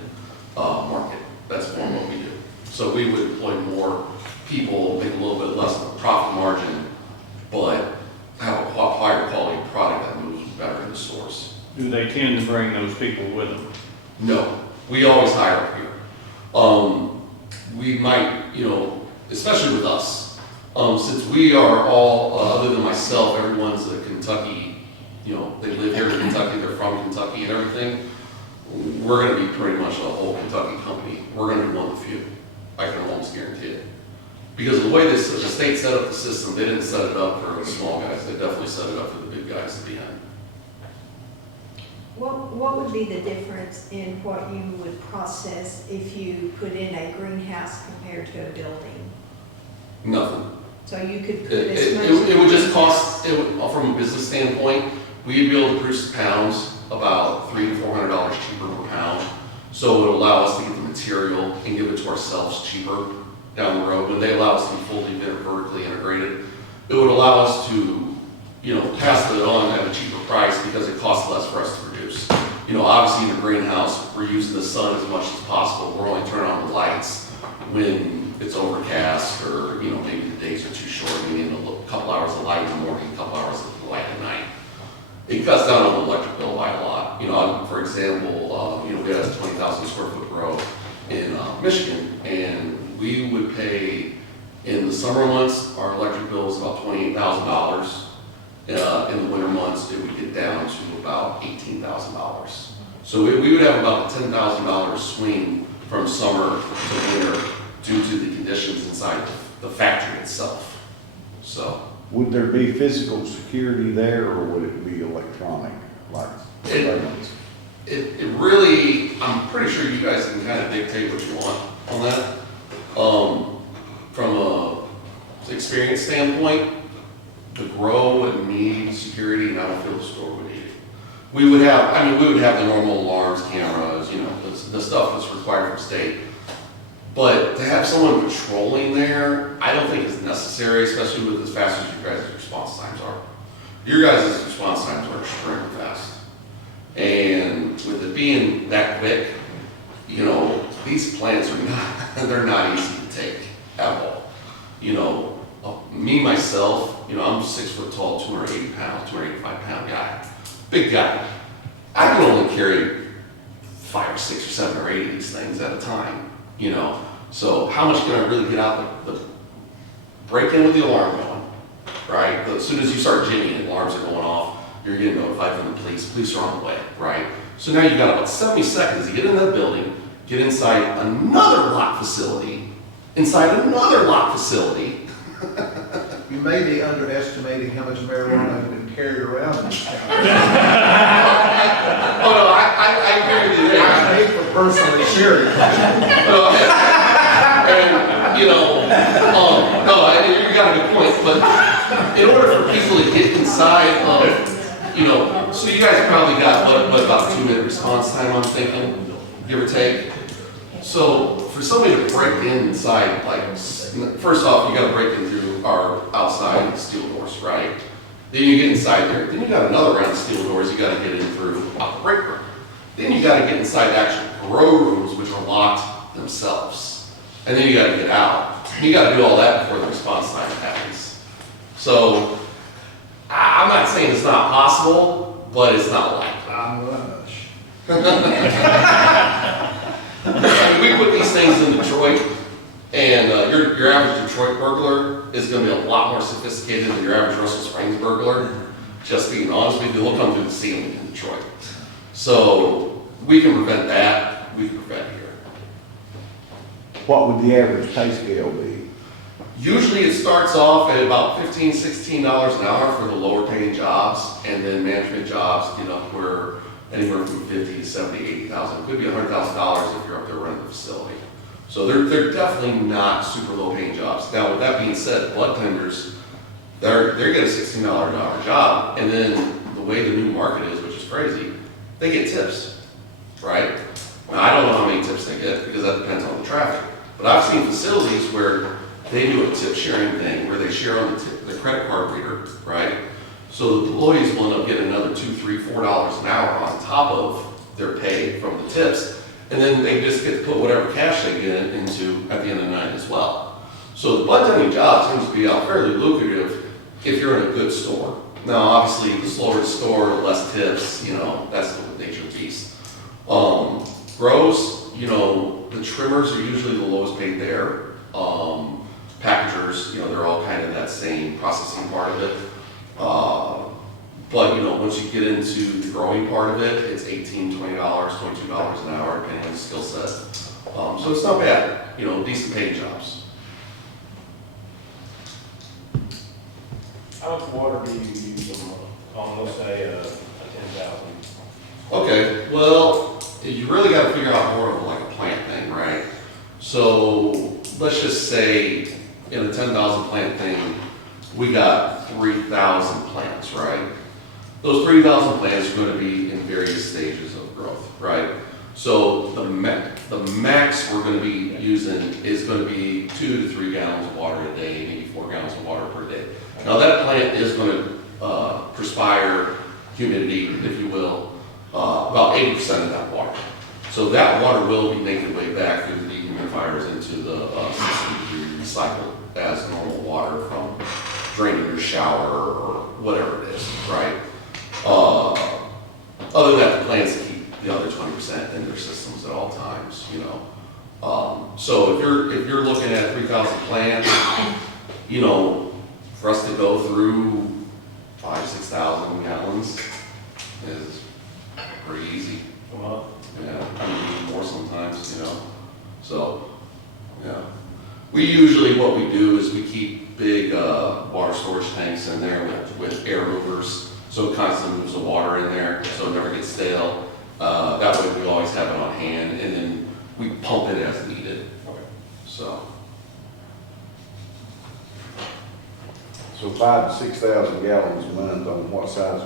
market. That's more what we do. So we would employ more people, make a little bit less of a profit margin, but have a higher quality product that moves better in the stores. Do they tend to bring those people with them? No, we always hire up here. We might, especially with us, since we are all, other than myself, everyone's a Kentucky, they live here in Kentucky, they're from Kentucky and everything. We're going to be pretty much a whole Kentucky company. We're going to be one of the few. I can almost guarantee it. Because of the way the state set up the system, they didn't set it up for the small guys. They definitely set it up for the big guys to be in. What would be the difference in what you would process if you put in a greenhouse compared to a building? Nothing. So you could put as much. It would just cost, from a business standpoint, we'd be able to produce pounds about $300 to $400 cheaper per pound. So it would allow us to get the material and give it to ourselves cheaper down the road. When they allow us to be fully vertically integrated, it would allow us to, pass it on at a cheaper price because it costs less for us to produce. You know, obviously in the greenhouse, we're using the sun as much as possible. We're only turning on the lights when it's overcast or, you know, maybe the days are too short. We need a couple hours of light in the morning, a couple hours of light at night. It cuts down on the electric bill by a lot. You know, for example, you know, we had a 20,000 square foot grow in Michigan, and we would pay, in the summer months, our electric bill was about $28,000. In the winter months, it would get down to about $18,000. So we would have about a $10,000 swing from summer to winter due to the conditions inside the factory itself. So Would there be physical security there, or would it be electronic, like surveillance? it really, I'm pretty sure you guys can kind of dictate what you want on that. From a experience standpoint, the grow would need security, and I don't feel the store would need it. We would have the normal alarms, cameras, you know, the stuff that's required from state. But to have someone patrolling there, I don't think is necessary, especially with as fast as your guys' response times are. Your guys' response times are extremely fast. And with it being that quick, you know, these plants are not, they're not easy to take at all. You know, me, myself, you know, I'm 6 foot tall, 280 pounds, 285 pound guy, big guy. I can only carry 5 or 6 or 7 or 8 of these things at a time, you know. So how much can I really get out the break in with the alarm going, right? As soon as you start jimmying, alarms are going off, you're getting notified from the police are on the way, right? So now you've got about 70 seconds to get in that building, get inside another lock facility, You may be underestimating how much marijuana has been carried around in this town. Oh, no, I agree with you there. I hate for personal sharing. And, you know, you got a good point, but in order for people to get inside of, you know, so you guys probably got, what about a 2-minute response time, I'm thinking, give or take. So for somebody to break inside, like, first off, you gotta break in through our outside steel doors, right? Then you get inside there. Then you got another round of steel doors you gotta get in through out the break room. Then you gotta get inside the actual grow rooms, which are locked themselves. And then you gotta get out. You gotta do all that before the response time happens. So, I'm not saying it's not possible, but it's not likely. I'm gonna hush. We put these things in Detroit, and your average Detroit burglar is going to be a lot more sophisticated than your average Russell Springs burglar. Just being honest with you, they'll come through the ceiling in Detroit. So we can prevent that. We can prevent here. What would the average pay scale be? Usually it starts off at about $15, $16 an hour for the lower paying jobs, and then management jobs get up where anywhere from 50 to 70, 80,000. It could be $100,000 if you're up there running the facility. So they're definitely not super low paying jobs. Now with that being said, blood tenders, they're getting a $16 an hour job, and then the way the new market is, which is crazy, they get tips, right? Now I don't know how many tips they get because that depends on the traffic. But I've seen facilities where they do a tip sharing thing where they share on the credit card reader, right? So the employees will end up getting another $2, $3, $4 an hour on top of their pay from the tips, and then they just get to put whatever cash they get into at the end of the night as well. So the bartending job seems to be out fairly lucrative if you're in a good store. Now, obviously, the slower the store, the less tips, you know, that's the nature of the beast. Grows, you know, the trimmers are usually the lowest paid there. Packagers, you know, they're all kind of that same processing part of it. But, you know, once you get into the growing part of it, it's $18, $20, $22 an hour, depending on the skill set. So it's not bad, you know, decent paying jobs. How much water do you use on let's say, a 10,000? Okay, well, you really got to figure out more of like a plant thing, right? So let's just say in a 10,000 plant thing, we got 3,000 plants, right? Those 3,000 plants are going to be in various stages of growth, right? So the max we're going to be using is going to be 2 to 3 gallons of water a day, maybe 4 gallons of water per day. Now that plant is going to perspire humidity, if you will, about 80% of that water. So that water will be making its way back through the dehumidifiers into the system to be recycled as normal water from draining your shower or whatever it is, right? Other than that, the plants keep the other 20% in their systems at all times, you know. So if you're looking at 3,000 plants, you know, for us to go through 5,000-6,000 gallons is pretty easy. Well, Yeah, I mean, more sometimes, you know. So, yeah. We usually, what we do is we keep big water storage tanks in there with air movers, so it constantly moves the water in there, so it never gets stale. That way we always have it on hand, and then we pump it as needed. So, So 5,000 to 6,000 gallons a month on what size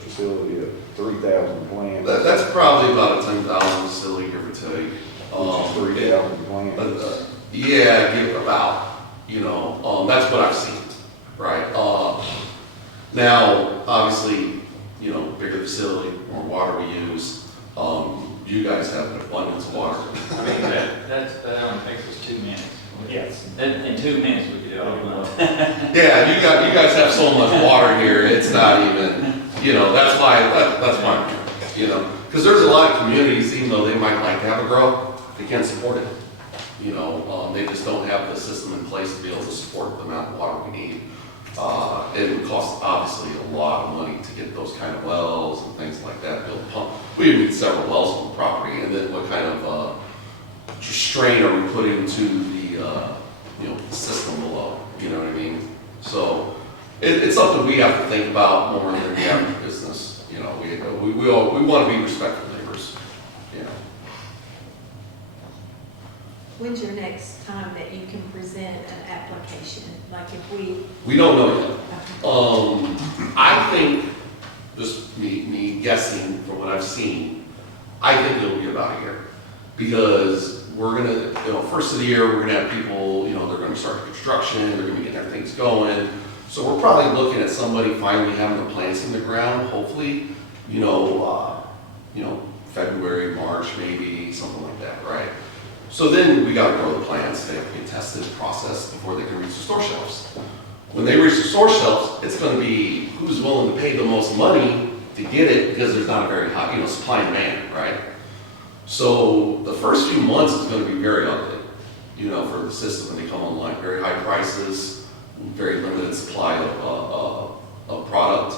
facility, a 3,000 plant? that's probably about a 10,000 facility, give or take. 3,000 plants? Yeah, give about, you know, that's what I've seen, right? Now, obviously, you know, bigger the facility, more water we use. You guys have an abundance of water. I mean, that only takes us 2 minutes. Yes. In 2 minutes, we could do it all month. Yeah, you guys have so much water here, it's not even, you know, that's why, you know, because there's a lot of communities, even though they might like to have a grow, they can't support it. You know, they just don't have the system in place to be able to support the amount of water we need. It would cost obviously a lot of money to get those kind of wells and things like that built pump. We need several wells on the property, and then what kind of strain are we putting into the you know, the system below? You know what I mean? So it's something we have to think about more than the average business. You know, we want to be respectful neighbors. You know. When's your next time that you can present an application? Like if we, We don't know yet. I think, just me guessing from what I've seen, I think it'll be about a year. Because we're gonna, you know, first of the year, we're gonna have people, you know, they're gonna start the construction, they're gonna be getting their things going. So we're probably looking at somebody finally having the plants in the ground, hopefully, you know, February, March, maybe, something like that, right? So then we gotta grow the plants, they have to be tested, processed before they can reach the store shelves. When they reach the store shelves, it's gonna be who's willing to pay the most money to get it, because there's not a very high, you know, supply and demand, right? So the first few months is gonna be very ugly, you know, for the system when they come online. Very high prices, very limited supply of product,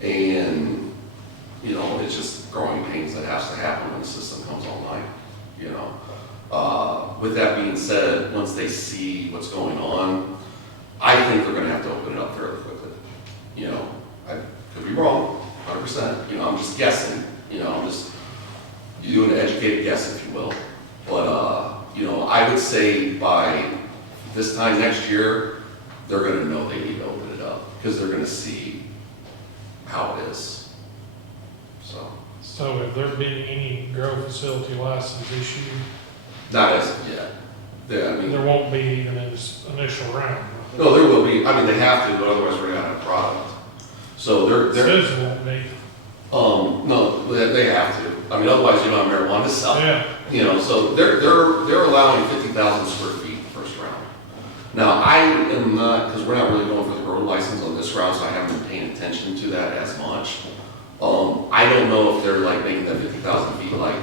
and, you know, it's just growing pains that has to happen when the system comes online, you know. With that being said, once they see what's going on, I think they're gonna have to open it up fairly quickly. You know, I could be wrong, 100%, you know, I'm just guessing, you know, I'm just doing an educated guess, if you will. But, you know, I would say by this time next year, they're gonna know they need to open it up, because they're gonna see how it is. So have there been any grow facility license issued? Not as of yet. I mean, There won't be even in this initial round. no, there will be. I mean, they have to, but otherwise we're gonna have a product. So they're Susan won't be. no, they have to. I mean, otherwise you don't have marijuana to sell. Yeah. You know, so they're allowing 50,000 square feet first round. Now, I am not, because we're not really going for the grow license on this round, so I haven't been paying attention to that as much. I don't know if they're like making that 50,000 feet like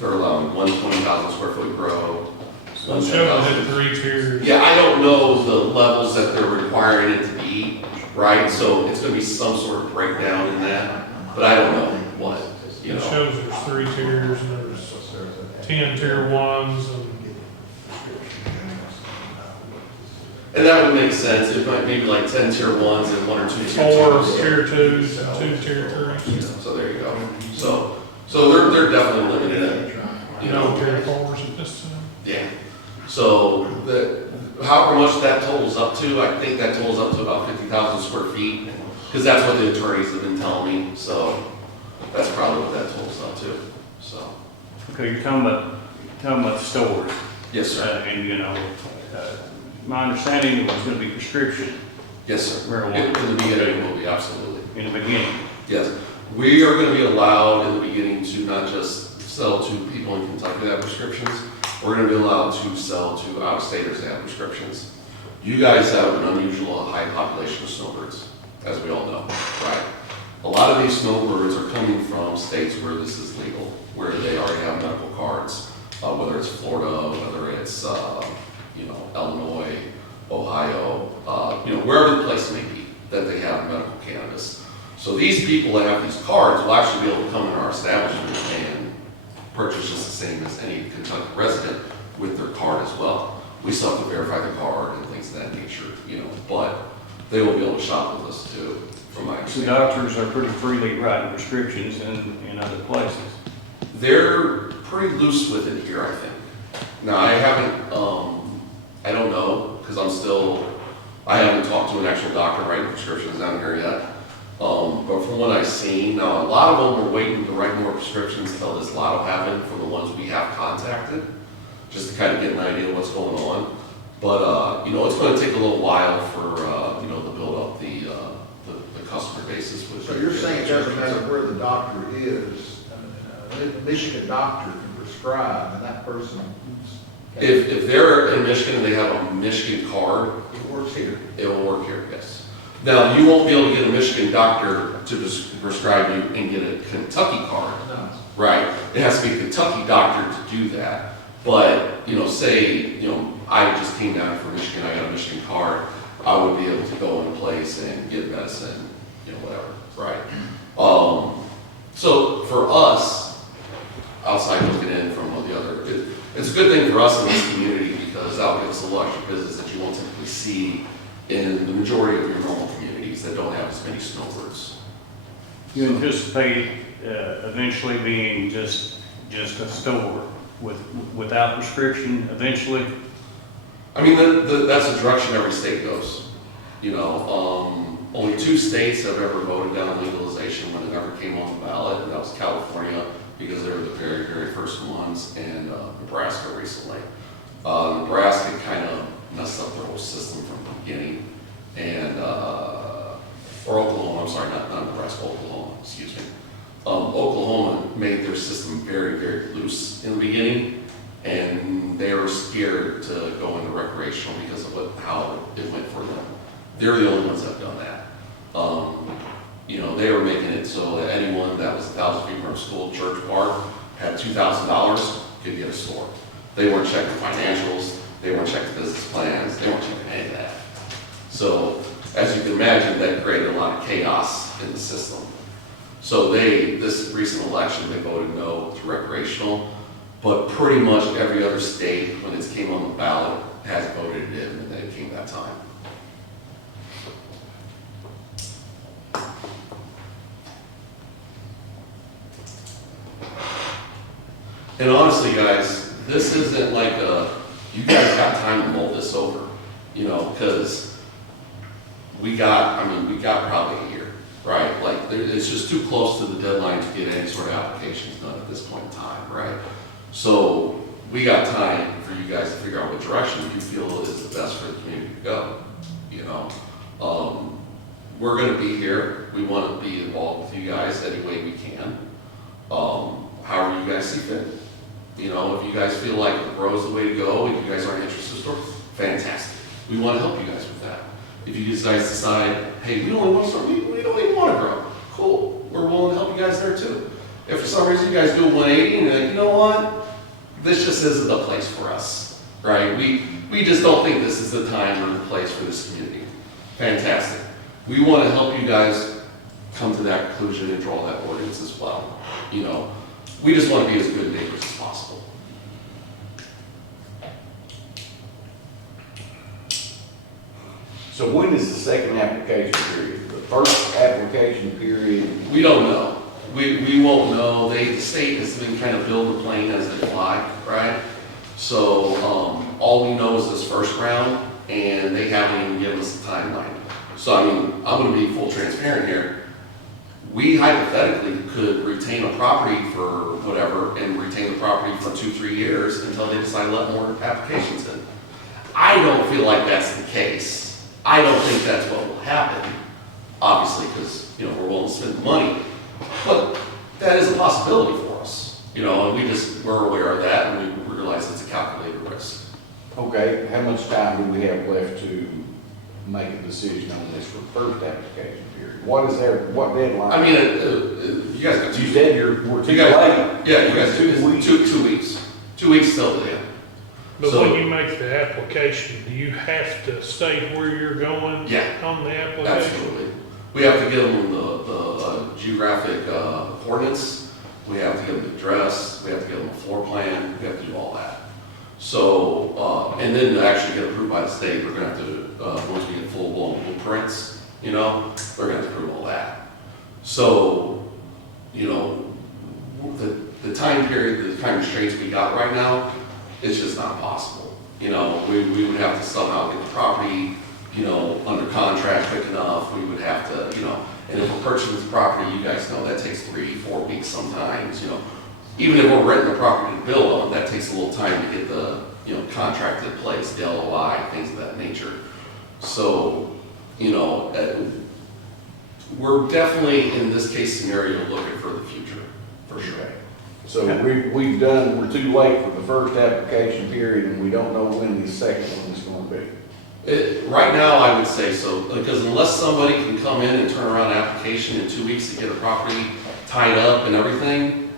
they're allowing 120,000 square foot grow. So it showed it had 3 tiers. Yeah, I don't know the levels that they're requiring it to be, right? So it's gonna be some sort of breakdown in that, but I don't know what, you It know. shows there's 3 tiers and there's 10 tier 1s and And that would make sense, it might maybe like 10 tier 1s and 1 or 2 tier 4 2s. tier 2s and 2 tier 3s. So there you go. So they're definitely limited it, you No know. tier 4s at this time. Yeah. So however much that totals up to, I think that totals up to about 50,000 square feet, because that's what the attorneys have been telling me, so that's probably what that totals up to, so. Okay, you're talking about the stores. Yes, sir. And, you know, my understanding it was gonna be prescription Yes, sir. marijuana In the beginning, it will be, absolutely. in the beginning. Yes. We are gonna be allowed in the beginning to not just sell to people in Kentucky that have prescriptions, we're gonna be allowed to sell to out-of-staters that have prescriptions. You guys have an unusual high population of snowbirds, as we all know, right? A lot of these snowbirds are coming from states where this is legal, where they already have medical cards, whether it's Florida, whether it's, Illinois, Ohio, wherever the place may be, that they have medical cannabis. So these people that have these cards will actually be able to come in our establishment and purchase just the same as any Kentucky resident with their card as well. We still have to verify the card and things of that nature, but they will be able to shop with us too, from my So understanding. doctors are pretty freely writing prescriptions in other places. They're pretty loose with it here, I think. Now, I haven't, I don't know, because I haven't talked to an actual doctor writing prescriptions down here yet. But from what I've seen, now a lot of them are waiting to write more prescriptions until this lotto happened for the ones we have contacted, just to kind of get an idea of what's going on. But, it's going to take a little while for, to build up the customer bases. So you're saying it doesn't matter where the doctor is, a Michigan doctor can prescribe, and that person. If they're in Michigan and they have a Michigan card, It works here. it will work here, yes. Now, you won't be able to get a Michigan doctor to prescribe you and get a Kentucky card, No. right? It has to be a Kentucky doctor to do that. But, say, I just came down from Michigan, I got a Michigan card, I would be able to go in a place and get medicine, whatever, right? So for us, outside looking in from all the other, it's a good thing for us in this community because that will give us a lot of business that you won't typically see in the majority of your normal communities that don't have as many snowbirds. You anticipate eventually being just a store without prescription eventually? I mean, that's the direction every state goes. Only 2 states have ever voted down legalization when it ever came on the ballot, and that was California, because they were the very, very first ones, and Nebraska recently. Nebraska kind of messed up their whole system from the beginning, and, or Oklahoma, I'm sorry, not Nebraska, Oklahoma, excuse me. Oklahoma made their system very, very loose in the beginning, and they were scared to go into recreational because of how it went for them. They're the only ones that have done that. They were making it so that anyone that was 1,000 feet from a school, church, park, had $2,000, could get a store. They weren't checking financials, they weren't checking business plans, they weren't checking any of that. So, as you can imagine, that created a lot of chaos in the system. So this recent election, they voted no to recreational, but pretty much every other state, when it came on the ballot, has voted it in, and then it came that time. And honestly, guys, this isn't like you guys got time to mull this over, because we got probably a year, right? Like, it's just too close to the deadline to get any sort of applications done at this point in time, right? So we got time for you guys to figure out what direction you feel is the best for the community to go, We're gonna be here. We wanna be involved with you guys any way we can. However you guys see fit. If you guys feel like the grow is the way to go and you guys aren't interested in store, fantastic. We want to help you guys with that. If you guys decide, hey, we don't even want to start, we don't even want to grow, cool. We're willing to help you guys there too. If for some reason you guys do a 180 and you're like, you know what? This just isn't the place for us, right? We just don't think this is the time or the place for this community. Fantastic. We want to help you guys come to that conclusion and draw that ordinance as well. We just want to be as good neighbors as possible. So when is the second application period? The first application period? We don't know. We won't know. The state has been kind of build the plane as they fly, right? So all we know is this first round, and they haven't even given us a timeline. So I'm going to be full transparent here. We hypothetically could retain a property for whatever and retain the property for 2-3 years until they decide to let more applications in. I don't feel like that's the case. I don't think that's what will happen, obviously, because we're willing to spend the money. But that is a possibility for us, you know, and we're aware of that, and we realize it's a calculated risk. Okay, how much time do we have left to make a decision on this for first application period? What deadline? I mean, you guys got You two, said we're too you guys, late. yeah, you guys, 2 weeks. 2 weeks. 2 weeks till the end. But So- when you make the application, do you have to state where you're going Yeah. on the application? Absolutely. We have to give them the geographic coordinates, we have to give them the address, we have to give them a floor plan, we have to do all that. So, and then to actually get approved by the state, we're gonna have to, once we get full-blown blueprints, you know, we're gonna have to approve all that. So, you know, the time period, the time restraints we got right now, it's just not possible. You know, we would have to somehow get the property, you know, under contract quick enough, we would have to, you know, and if we're purchasing this property, you guys know that takes 3-4 weeks sometimes, you know. Even if we're renting the property to build on, that takes a little time to get the, you know, contract in place, the LOI, things of that nature. So, you know, we're definitely, in this case scenario, looking for the future, for sure. So we're too late for the first application period, and we don't know when the second one is gonna be. Right now, I would say so, because unless somebody can come in and turn around an application in 2 weeks to get a property tied up and everything,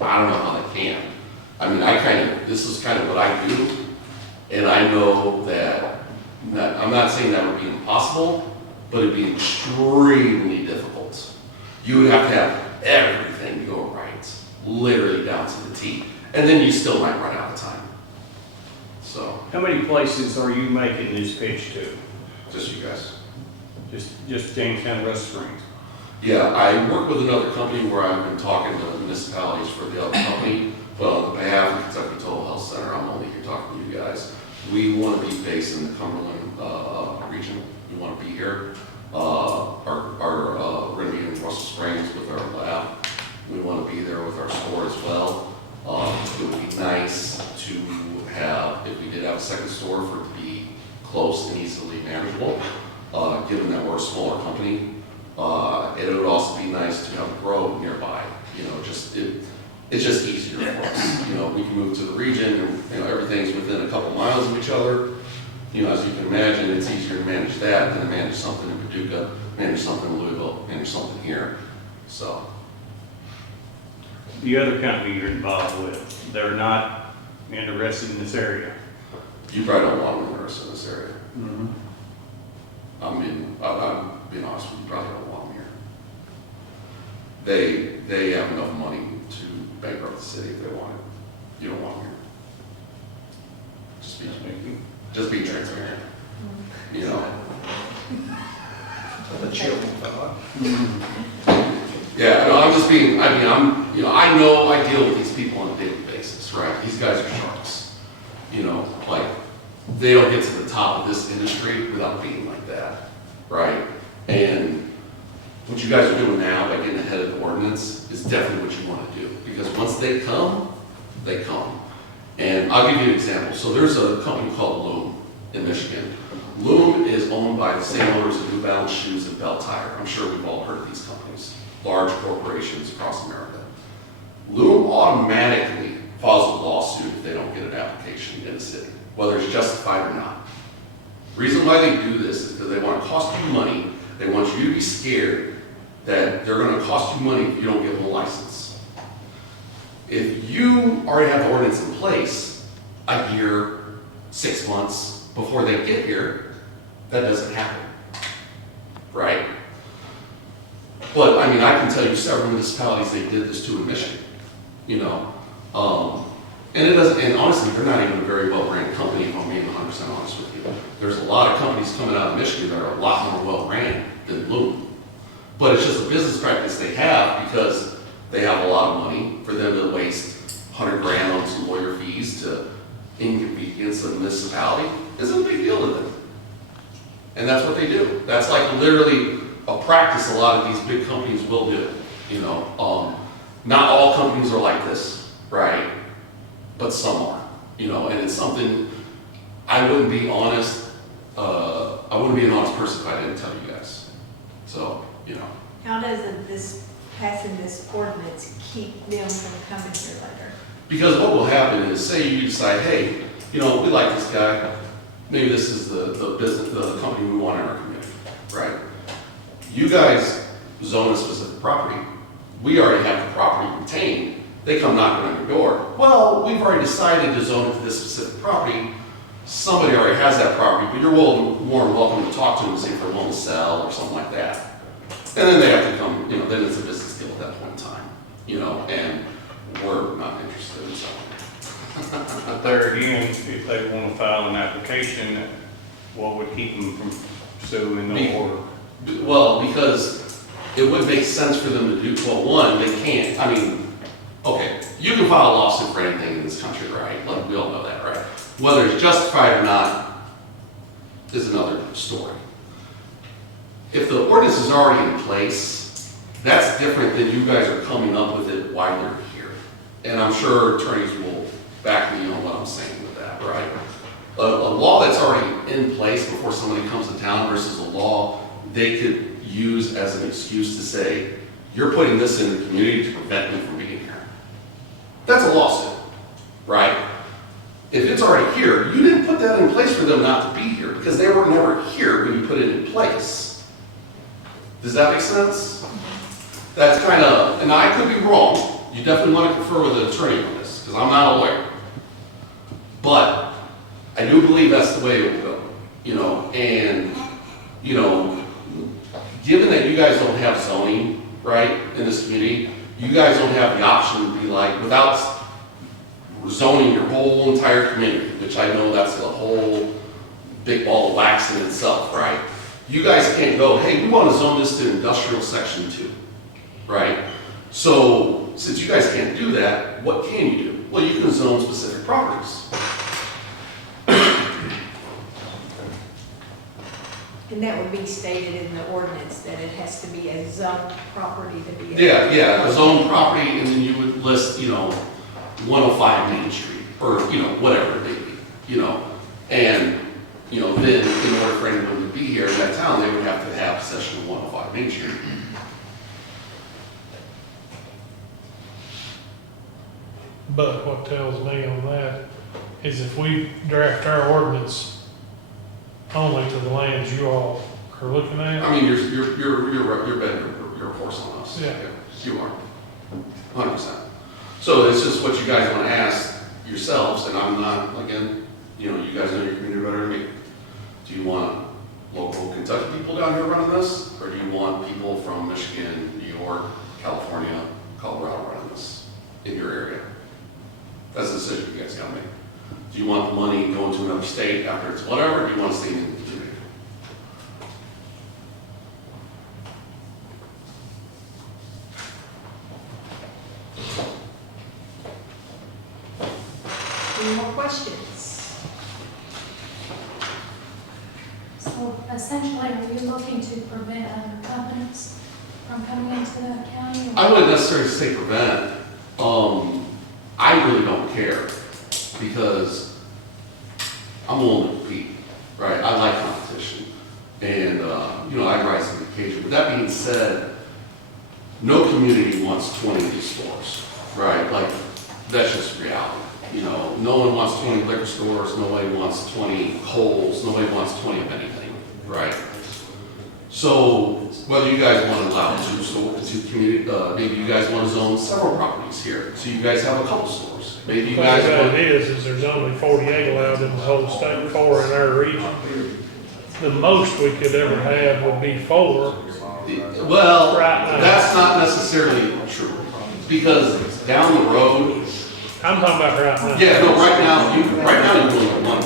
I don't know how they can. I mean, this is kind of what I do, and I know that, I'm not saying that would be impossible, but it'd be extremely difficult. You would have to have everything go right, literally down to the T, and then you still might run out of time. So, How many places are you making this pitch to? just you guys. Just Jamestown, Rust Springs? Yeah, I work with another company where I've been talking to municipalities for the other company, but on behalf of Kentucky Total Health Center, I'm only here talking to you guys. We want to be based in the Cumberland region. We want to be here. We're going to be in Russell Springs with our lab. We want to be there with our store as well. It would be nice to have, if we did have a second store, for it to be close and easily manageable, given that we're a smaller company. It would also be nice to have a grow nearby, you know, it's just easier for us. You know, we can move to the region and, you know, everything's within a couple miles of each other. You know, as you can imagine, it's easier to manage that than to manage something in Paducah, manage something in Louisville, manage something here, so. The other company you're involved with, they're not interested in this area? You probably don't want them interested in this area. I'm being honest with you, probably don't want them here. They have enough money to bankrupt the city if they want it. You don't want them here. Just be transparent, you know? The children thought. Yeah, no, I'm just being, you know, I deal with these people on a daily basis, right? These guys are sharks. You know, like, they don't get to the top of this industry without being like that, right? And what you guys are doing now by getting ahead of the ordinance is definitely what you want to do. Because once they come, they come. And I'll give you an example. So there's a company called Loom in Michigan. Loom is owned by the same owners of New Balance shoes and Bell Tire. I'm sure we've all heard of these companies, large corporations across America. Loom automatically files a lawsuit if they don't get an application in the city, whether it's justified or not. The reason why they do this is because they want to cost you money. They want you to be scared that they're going to cost you money if you don't give them a license. If you already have the ordinance in place a year, 6 months before they get here, that doesn't happen, right? But I mean, I can tell you several municipalities they did this to in Michigan, you know. And it doesn't, and honestly, they're not even a very well-ran company, if I'm being 100% honest with you. There's a lot of companies coming out of Michigan that are a lot more well-ran than Loom. But it's just a business practice they have because they have a lot of money for them to waste 100 grand on some lawyer fees to inconvenience the municipality. Isn't a big deal to them. And that's what they do. That's like literally a practice a lot of these big companies will do. You know, not all companies are like this, right? But some are, you know, and it's something I wouldn't be honest. I wouldn't be an honest person if I didn't tell you guys. So, you know. How does this passing this ordinance keep them from coming here later? Because what will happen is, say you decide, hey, you know, we like this guy, maybe this is the business, the company we want in our community, right? You guys zone a specific property, we already have the property retained, they come knocking on your door, well, we've already decided to zone it to this specific property, somebody already has that property, but you're more than welcome to talk to them and see if they're willing to sell or something like that. And then they have to come, you know, then it's a business deal at that point in time, you know, and we're not interested in selling. But there again, if they want to file an application, what would keep them from suing the order? Well, because it would make sense for them to do, well, one, they can't, I mean, okay, you can file a lawsuit for anything in this country, right? Like, we all know that, right? Whether it's justified or not is another story. If the ordinance is already in place, that's different than you guys are coming up with it while you're here. And I'm sure attorneys will back me on what I'm saying with that, right? A law that's already in place before somebody comes to town versus a law they could use as an excuse to say, you're putting this in the community to prevent me from being here. That's a lawsuit, right? If it's already here, you didn't put that in place for them not to be here because they were never here when you put it in place. Does that make sense? That's kind of, and I could be wrong. You definitely want to confer with an attorney on this because I'm not a lawyer. But I do believe that's the way it will go, you know, and, you know, given that you guys don't have zoning, right, in this community, you guys don't have the option to be like, without zoning your whole entire community, which I know that's a whole big ball of wax in itself, right? You guys can't go, hey, we want to zone this to industrial section 2, right? So, since you guys can't do that, what can you do? Well, you can zone specific properties. And that would be stated in the ordinance that it has to be a zoned property to be. Yeah, a zone property, and then you would list, you know, 105 Main Street, or, you know, whatever it may be, you know, and, you know, then in order for anyone to be here in that town, they would have to have possession of 105 Main Street. But what tells me on that is if we draft our ordinance only to the lands you all are looking at. I mean, you're betting your horse on us. Yeah. You are, 100%. So it's just what you guys want to ask yourselves, and I'm not, again, you know, you guys know your community better than me. Do you want local Kentucky people down here running this, or do you want people from Michigan, New York, California, Colorado running this in your area? That's the decision you guys gotta make. Do you want the money going to another state after it's whatever, or do you want to stay in the community? Any more questions? So essentially, are you looking to prevent other companies from coming into the county? I wouldn't necessarily say prevent. I really don't care because I'm willing to compete, right? I like competition, and you know, I rise to the occasion. But that being said, no community wants 20 of these stores, right? Like, that's just reality. You know, no one wants 20 liquor stores, nobody wants 20 Kohl's, nobody wants 20 of anything, right? So, whether you guys want to allow two community, maybe you guys want to zone several properties here, so you guys have a couple stores. Maybe you guys What want. it is there's only 48 allowed in the whole state, 4 in our region. The most we could ever have would be 4. Well, Right now. that's not necessarily true, because down the road, I'm talking about right now. yeah, no, right now you can only do one.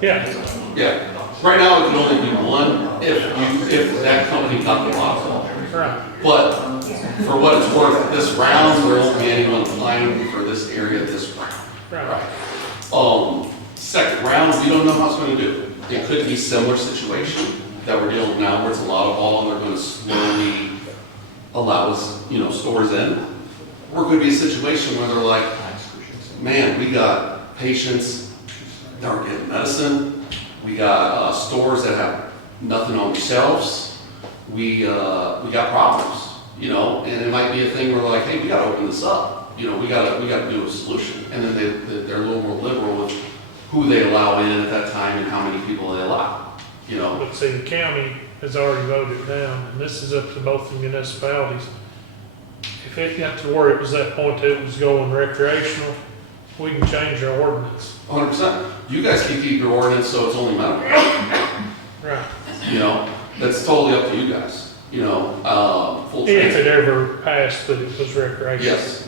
Yeah, Yeah, right now it can only be one if that company got the lot. right. But for what it's worth, this round, there won't be anyone applying for this area this round. Right. Second round, we don't know how it's going to do. It could be similar situation that we're dealing with now, where it's a lot of ball and they're going to slowly allow us, you know, stores in. Or it could be a situation where they're like, man, we got patients that are getting medicine. We got stores that have nothing on the shelves. We got problems, you know, and it might be a thing where like, hey, we gotta open this up, you know, we gotta do a solution. And then they're a little more liberal with who they allow in at that time and how many people they allow, you know. But see, the county has already voted down, and this is up to both the municipalities. If it got to where it was that point that it was going recreational, we can change our ordinance. 100%. You guys can keep your ordinance so it's only medical. Right. You know, that's totally up to you guys. You know, full If transparency. it ever passed that it was recreational. Yes.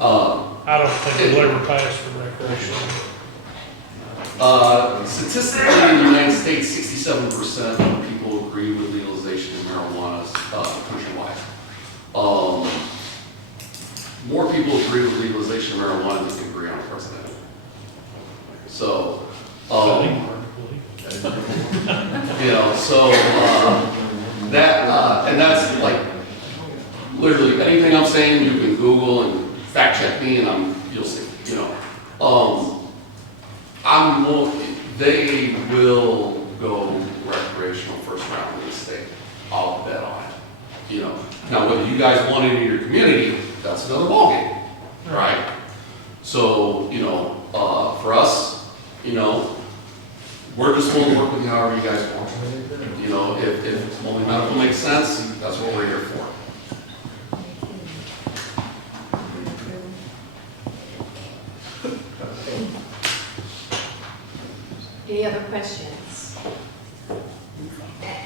I don't think it'll ever pass for recreational. Statistically, in the United States, 67% of people agree with legalization of marijuana countrywide. More people agree with legalization of marijuana than agree on president. So, you know, so that and that's like literally anything I'm saying you can Google and fact check me and you'll see. You know, they will go recreational first round in the state. I'll bet on it. You know, now whether you guys want it in your community, that's another ballgame, right? So, you know, for us, you know, we're just going to work with you however you guys want. You know, if only medical makes sense, that's what we're here for. Any other questions?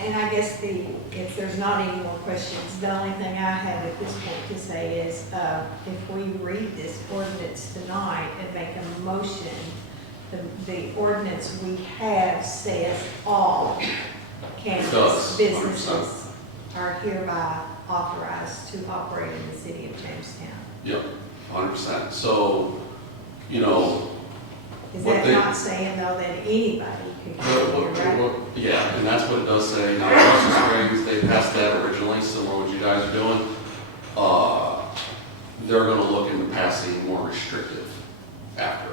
And I guess if there's not any more questions, the only thing I have at this point to say is, if we read this ordinance tonight and make a motion, the ordinance we have says all cannabis businesses are hereby authorized to operate in the city of Jamestown. Yep, 100%. So, you know, Is what that they- not saying though that anybody could come here, right? yeah, and that's what it does say. Now, Russell Springs, they passed that originally, similar to what you guys are doing. They're gonna look into passing more restrictive after,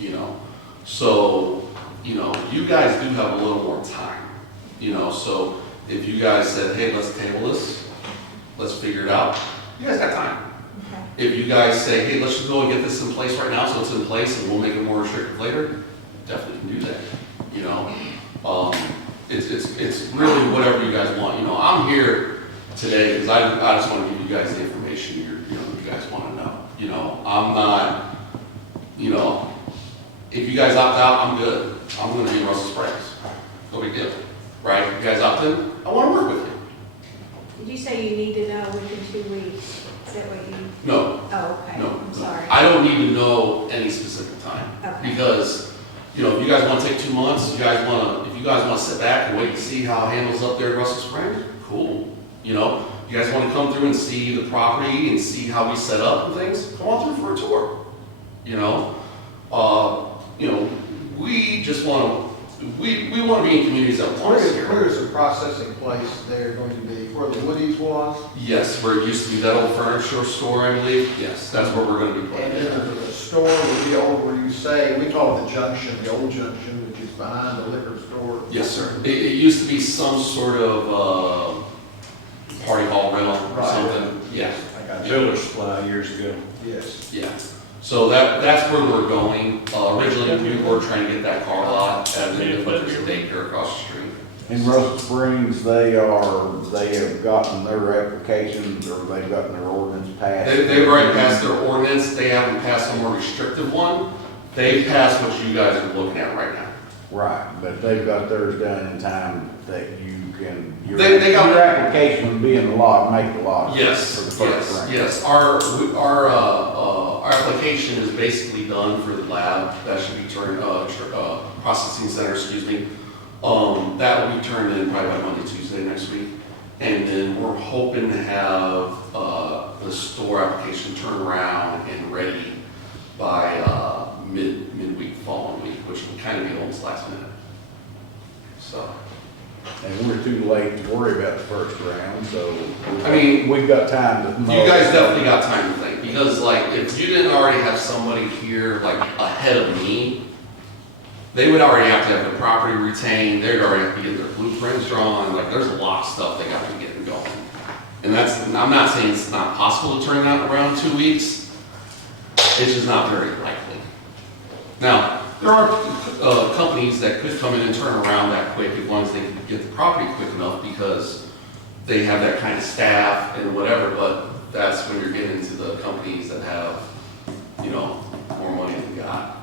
you know. So, you know, you guys do have a little more time, you know, so if you guys said, hey, let's table this, let's figure it out, you guys got time. Okay. If you guys say, hey, let's just go and get this in place right now, so it's in place, and we'll make it more restrictive later, definitely can do that, you know? It's really whatever you guys want, you know, I'm here today because I just want to give you guys the information you guys want to know, you know? I'm not, you know, if you guys opt out, I'm good. I'm gonna be in Russell Springs, no big deal, right? If you guys opt in, I want to work with you. Did you say you need to know within 2 weeks? Is that what you? No, Oh, okay, no. I'm sorry. I don't need to know any specific time. Okay. Because, you know, if you guys want to take 2 months, if you guys want to sit back and wait and see how it handles up there at Russell Springs, cool. You know, you guys want to come through and see the property and see how we set up and things, come on through for a tour. You know, we just want to, we want to be in communities that want us here. Where is the processing place there going to be? Where the Woody's was? Yes, where it used to be that old furniture store, I believe. Yes, that's where we're going to be putting And it. then the store will be over where you say, we call it the junction, the old junction, which is behind the liquor store. Yes, sir. It used to be some sort of party hall rental or Right. something. Yeah, I got builder supply years ago. Yes. yeah. So that's where we're going. Originally, we were trying to get that car lot, and then but there's a daycare across the street. In Russell Springs, they have gotten their applications, or they've gotten their ordinance passed. They've already passed their ordinance. They haven't passed a more restrictive one. They've passed what you guys are looking at right now. Right, but they've got theirs done in time that you can, your They got- your application would be in the log, make the log. Yes, For the first yes, round. yes. Our application is basically done for the lab. That should be turned, processing center, excuse me. That will be turned in probably by Monday, Tuesday next week. And then we're hoping to have, the store application turned around and ready by, midweek following week, which will kind of be almost last minute. So. And we're too late to worry about the first round, so. I mean, we've got time to. You guys definitely got time to think, because like, if you didn't already have somebody here like ahead of me, they would already have to have the property retained, they'd already have to get their blueprints drawn, like, there's a lot of stuff they got to be getting going. And I'm not saying it's not possible to turn that around in 2 weeks, it's just not very likely. Now, there are companies that could come in and turn around that quick as long as they can get the property quick enough because they have that kind of staff and whatever, but that's when you're getting into the companies that have, you know, more money than God.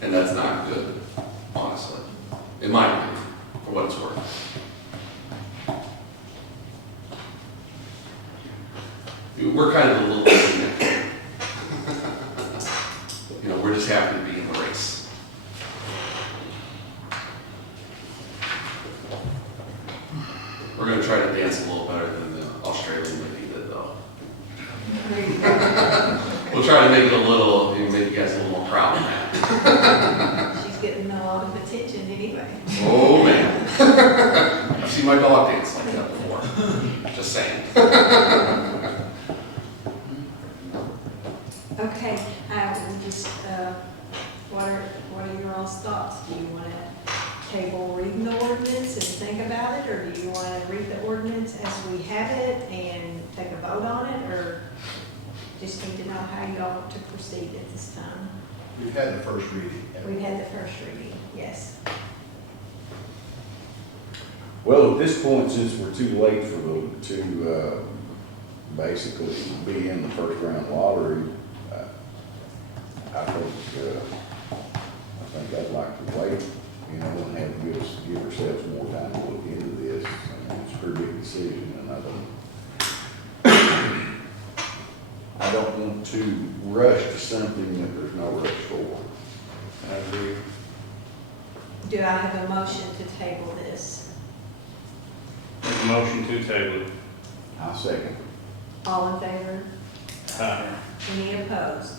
And that's not good, honestly, in my opinion, for what it's worth. We're kind of a little cynical. You know, we're just happy to be in the race. We're going to try to dance a little better than the Australian lady did, though. We'll try to make it a little, make you guys a little more proud of that. She's getting a lot of attention anyway. Oh, man. I've seen my dog dance like that before. Just saying. Okay, we just, what are your all's thoughts? Do you want to table reading the ordinance and think about it, or do you want to read the ordinance as we have it and take a vote on it, or just need to know how y'all want to proceed at this time? We've had the first reading. We've had the first reading, yes. Well, at this point, since we're too late for to basically be in the first round lottery, I think I'd like to wait, you know, and have give ourselves more time to look into this. I mean, it's a pretty big decision, and I don't want to rush to something that there's no rush for. I agree. Do I have a motion to table this? Make a motion to table it. I'll second. All in favor? Aye. Any opposed?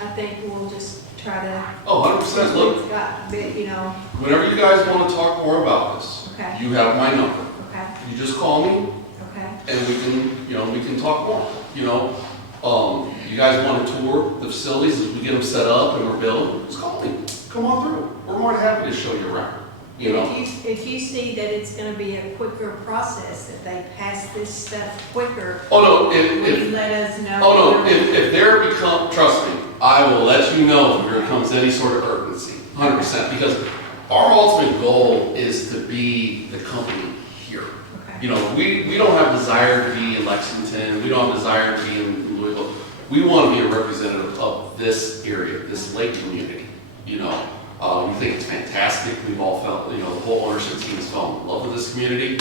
I think we'll just try to. Oh, 100%. Look, We've got, you know, whenever you guys want to talk more about this, okay, you have my number. okay, You just call me okay. and we can talk more, you know. You guys want to tour the facilities as we get them set up and we're building, just call me. Come on through. We're more than happy to show you around, you know. If you see that it's gonna be a quicker process, that they pass this stuff quicker, Oh, no, please let us know. oh, no, if there become, trust me, I will let you know if there comes any sort of urgency, 100%, because our ultimate goal is to be the company here. Okay. You know, we don't have desire to be in Lexington, we don't have desire to be in Louisville. We want to be a representative of this area, this lake community, you know. We think it's fantastic, we've all felt, you know, the whole ownership team has fallen in love with this community.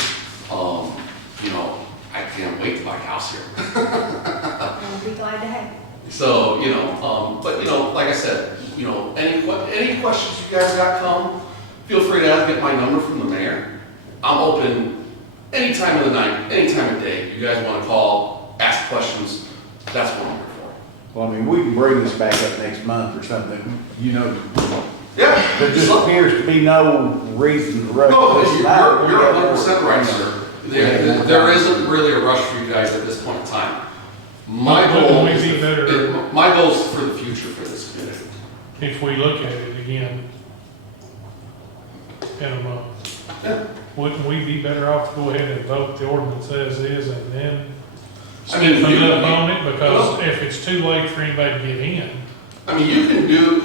You know, I can't wait to buy a house here. We'll be glad to have you. So, you know, but, you know, like I said, you know, any questions you guys got come, feel free to get my number from the mayor. I'm open any time of the night, any time of day. You guys want to call, ask questions, that's what I'm here for. Well, I mean, we can bring this back up next month or something, you know. Yeah. There just appears to be no reason to rush. No, this now. you're 100% right, sir. There isn't really a rush for you guys at this point in time. My goal Would we be better my goal is for the future for this community. if we look at it again in a month? Yeah. Wouldn't we be better off to go ahead and vote the ordinance as is and then I mean, put up on it? Because if it's too late for anybody to get in, I mean, you can do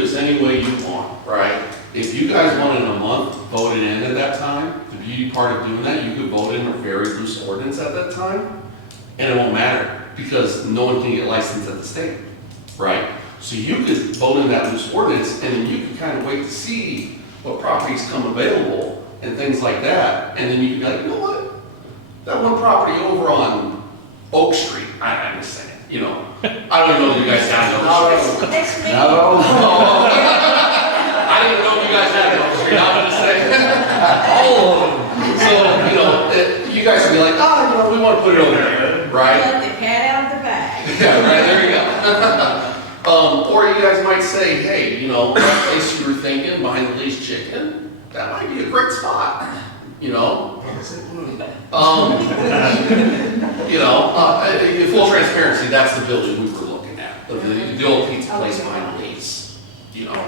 this any way you want, right? If you guys want in a month, vote it in at that time. The beauty part of doing that, you could vote in a very loose ordinance at that time, and it won't matter because no one can get licensed at the state, right? So you could vote in that loose ordinance, and then you could kind of wait to see what properties come available and things like that, and then you could be like, you know what? That one property over on Oak Street, I'm just saying, you know. I don't even know if you guys have Oak Street. Next meeting. No. I didn't know you guys had Oak Street, I'm just saying. All of them. So, you know, you guys would be like, oh, you know, we want to put it over there, right? Let the cat out of the bag. Yeah, right, there you go. Or you guys might say, hey, you know, that place you were thinking behind the Lee's Chicken, that might be a great spot, you know? You know, in full transparency, that's the building we were looking at, the old pizza place behind the Lee's, you know?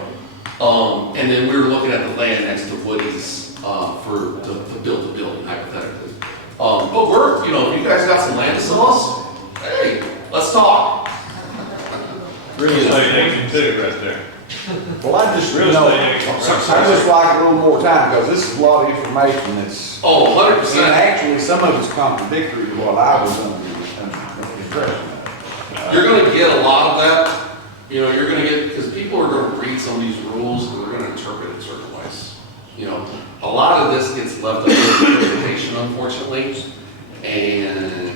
And then we were looking at the land next to Woody's, to build the building hypothetically. But we're, if you guys got some land to sell us, hey, let's talk. Real estate agent too, right there. Well, I just, Real estate agent. I just like a little more time, because this is a lot of information that's, Oh, 100%. and actually, some of it's contradictory to what I was under the impression of. You're gonna get a lot of that, you're gonna get, because people are gonna read some of these rules and they're gonna interpret it certain ways. A lot of this gets left up to interpretation, unfortunately, and,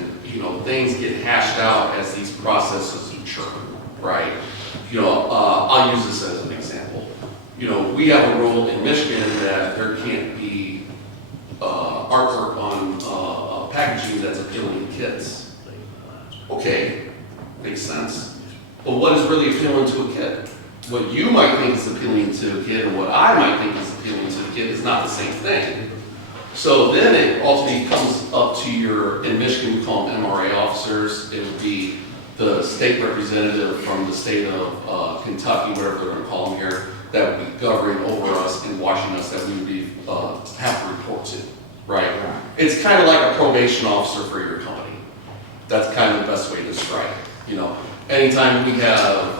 things get hashed out as these processes mature, right? I'll use this as an example. We have a rule in Michigan that there can't be artwork on packaging that's appealing to kids. Okay, makes sense. But what is really appealing to a kid? What you might think is appealing to a kid and what I might think is appealing to a kid is not the same thing. So then it ultimately comes up to in Michigan we call them MRA officers. It would be the state representative from the state of Kentucky, whatever they're going to call them here, that would be governing over us and watching us that we would be have to report to, right? It's kind of like a probation officer for your company. That's kind of the best way to describe it. Anytime we have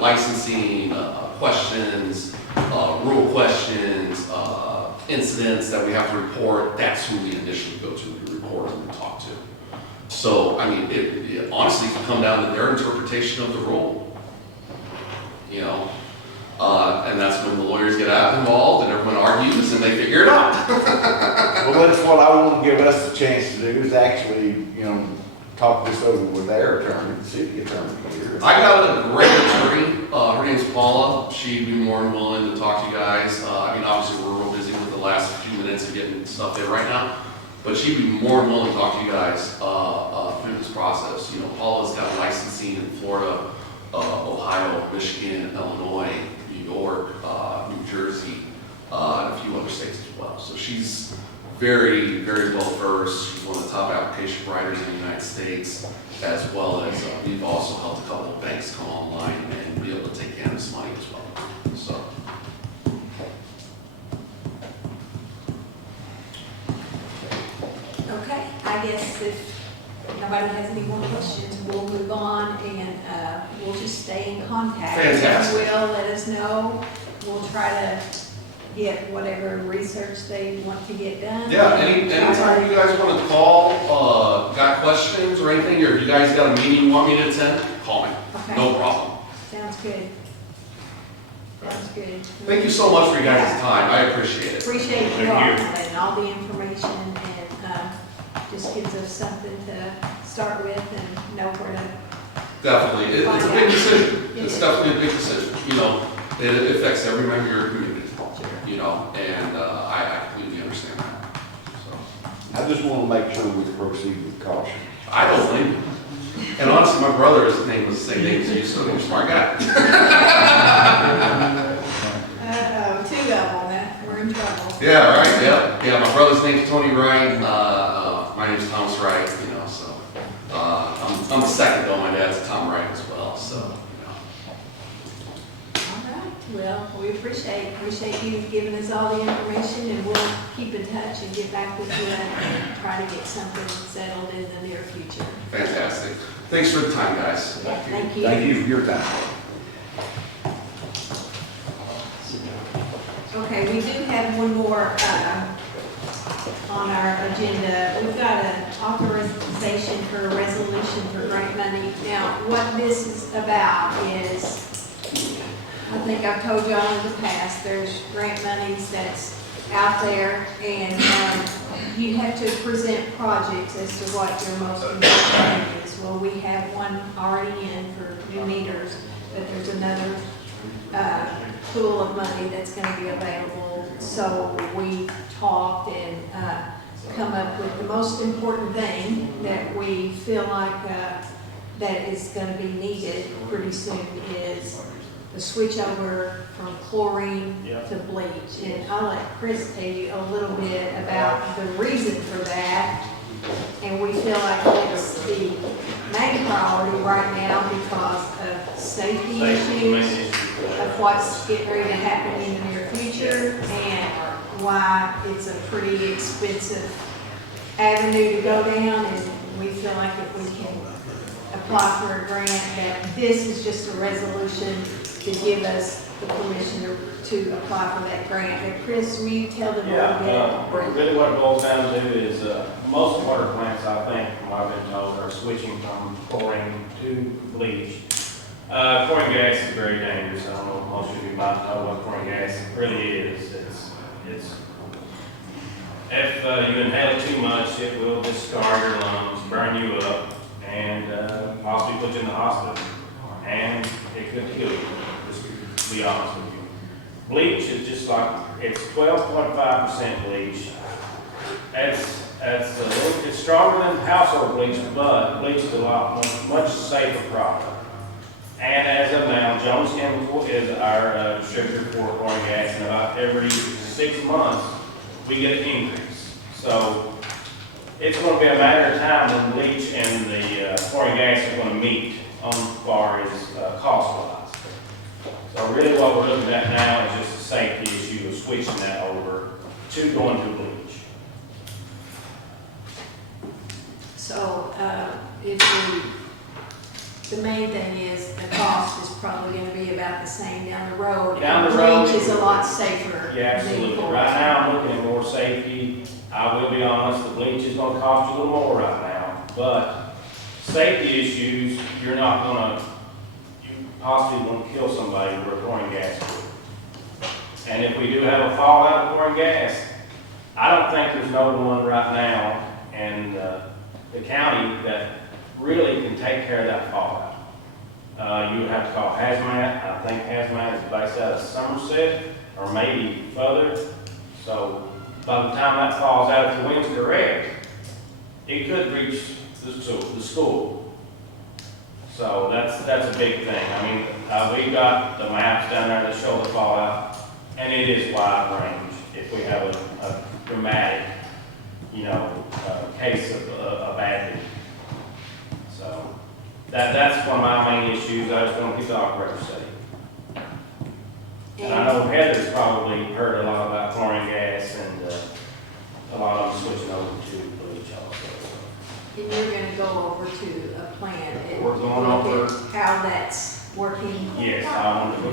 licensing questions, rule questions, incidents that we have to report, that's who we initially go to report and talk to. So, it honestly can come down to their interpretation of the rule. And that's when the lawyers get involved and everyone argues and they figure it out. Well, that's what I want to give us the chance to do, is actually, talk this over with their attorney, the city attorney here. I got a great attorney, her name's Paula. She'd be more than willing to talk to you guys. Obviously we're real busy with the last few minutes of getting stuff there right now. But she'd be more than willing to talk to you guys through this process. Paula's got licensing in Florida, Ohio, Michigan, Illinois, New York, New Jersey, and a few other states as well. So she's very, very well versed. She's one of the top application writers in the United States, as well as we've also helped a couple of banks come online and be able to take cannabis money as well. So. Okay, I guess if nobody has any more questions, we'll move on and we'll just stay in contact. Fantastic. If you will, let us know. We'll try to get whatever research they want to get done. Yeah, anytime you guys want to call, got questions or anything, or if you guys got a meeting you want me to attend, call me. Okay. No problem. Sounds good. Sounds good. Thank you so much for your guys' time. I appreciate it. Appreciate Thank you all you. and all the information and just gives us something to start with and know where to. Definitely. It's a big decision. It's definitely a big decision. It affects every member of your community, and I completely understand that. So. I just want to make sure we proceed with caution. I don't blame you. And honestly, my brother, his name was the same name as you, so you're a smart guy. Two of them, we're in trouble. Yeah, right, yeah. My brother's name's Tony Wright, my name's Thomas Wright, so, I'm the second though, my dad's Tom Wright as well, so, All right, well, we appreciate you giving us all the information and we'll keep in touch and get back with you and try to get something settled in the near future. Fantastic. Thanks for the time, guys. Thank you. Thank you for your time. Okay, we do have one more on our agenda. We've got an authorization for a resolution for grant money. Now, what this is about is, I think I've told y'all in the past, there's grant monies that's out there and you have to present projects as to what your most important thing is. Well, we have one already in for new meters, but there's another pool of money that's going to be available. So we talked and come up with the most important thing that we feel like that is going to be needed pretty soon is the switch over from chlorine to bleach. And I'll let Chris tell you a little bit about the reason for that. And we feel like it's the main priority right now because of safety issues of what's getting ready to happen in the near future and why it's a pretty expensive avenue to go down, and we feel like if we can apply for a grant, that this is just a resolution to give us the permission to apply for that grant. And Chris, will you tell them a little bit? Really what it boils down to is, most water plants, I think, from what I've been told, are switching from chlorine to bleach. Chlorine gas is very dangerous. I don't know if most of you might know what chlorine gas really is. If you inhale it too much, it will discard your lungs, burn you up, and possibly put you in the hospital. And it could kill you, just to be honest with you. Bleach is just like, it's 12.5% bleach. It's stronger than household bleach, but bleach is a much safer product. And as of now, Jones Chemical is our distributor for chlorine gas, and about every 6 months, we get an increase. So it's going to be a matter of time when bleach and the chlorine gas are going to meet on as far as cost-wise. So really what we're looking at now is just a safety issue of switching that over to going to bleach. So, the main thing is the cost is probably gonna be about the same down the road. Down the road. Bleach is a lot safer. Yeah, absolutely. than Right now, I'm looking at more safety. I will be honest, the bleach is gonna cost you a little more right now, but safety issues, you possibly won't kill somebody with chlorine gas. And if we do have a fallout of chlorine gas, I don't think there's no one right now in the county that really can take care of that fallout. You would have to call hazmat. I think hazmat is based out of Somerset or maybe further. So by the time that falls out, if the wind's correct, it could reach the school. So that's a big thing. I mean, we've got the maps down there that show the fallout, and it is wide range. If we have a dramatic, case of a bad leak. So that's one of my main issues. I just want to keep the operators safe. And I know Heather's probably heard a lot about chlorine gas, and a lot of them switching over to bleach also. And you're gonna go over to a plant and We're going look over- at how that's working. Yes,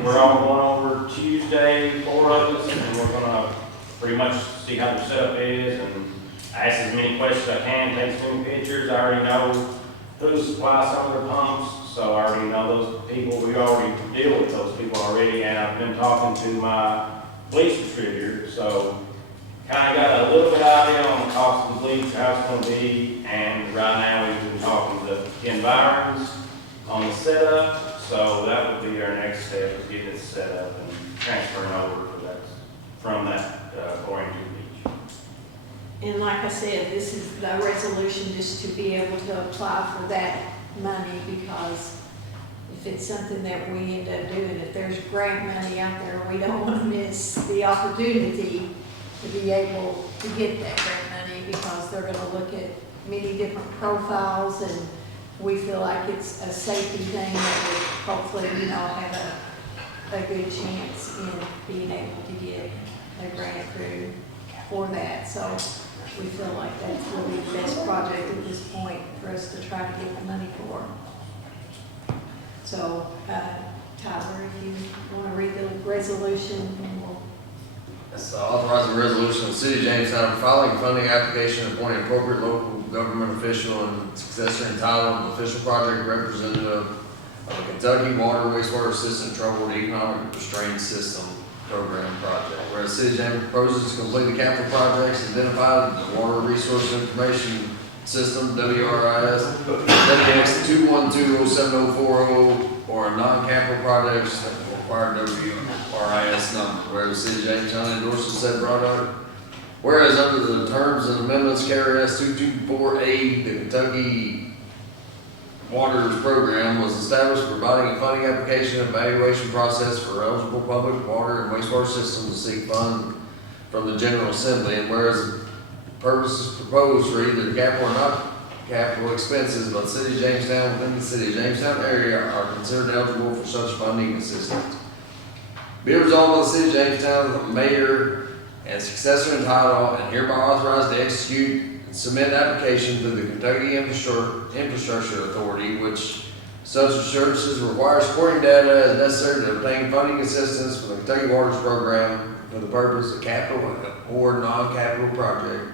we're all going over Tuesday, 4 of us, and we're gonna pretty much see how the setup is and ask as many questions as I can, take as many pictures. I already know who supplies some of their pumps, so I already know those people. We already deal with those people already, and I've been talking to my bleach distributor, so kind of got a little bit idea on the cost of the bleach, how it's going to be, and right now we've been talking to Ken Byron's on the setup, so that would be our next step, is getting it set up and transferring over from that chlorine to bleach. And like I said, this is the resolution just to be able to apply for that money, because if it's something that we end up doing, if there's grant money out there, we don't want to miss the opportunity to be able to get that grant money, because they're gonna look at many different profiles, and we feel like it's a safety thing that would hopefully, have a good chance in being able to get a grant through for that. So we feel like that's really the best project at this point for us to try to get the money for. So, Tyler, if you want to read the resolution, and we'll. It's authorizing a resolution of the City of Jamestown filing funding application, appointing appropriate local government official and successor entitled official project representative of the Kentucky Water Wastewater System Troubled Economic Restraint System Program Project. Whereas the City of Jamestown proposes to complete the capital projects identified in the Water Resource Information System, WRIS, WX 2120740, or non-capital projects that require WRIS number. Whereas the City of Jamestown endorses said product. Whereas under the terms and amendments KRS 224A, the Kentucky Waters Program was established, providing a funding application and evaluation process for eligible public water and wastewater systems to seek funds from the General Assembly. And whereas purposes proposed for either capital or not capital expenses by the City of Jamestown within the City of Jamestown area are considered eligible for such funding assistance. Be it resolved by the city of Jamestown, that the mayor and successor in title and hereby authorized to execute and submit an application to the Kentucky Infrastructure Authority, which such services require supporting data as necessary to obtain funding assistance from the Kentucky Waters Program for the purpose of capital or non-capital project.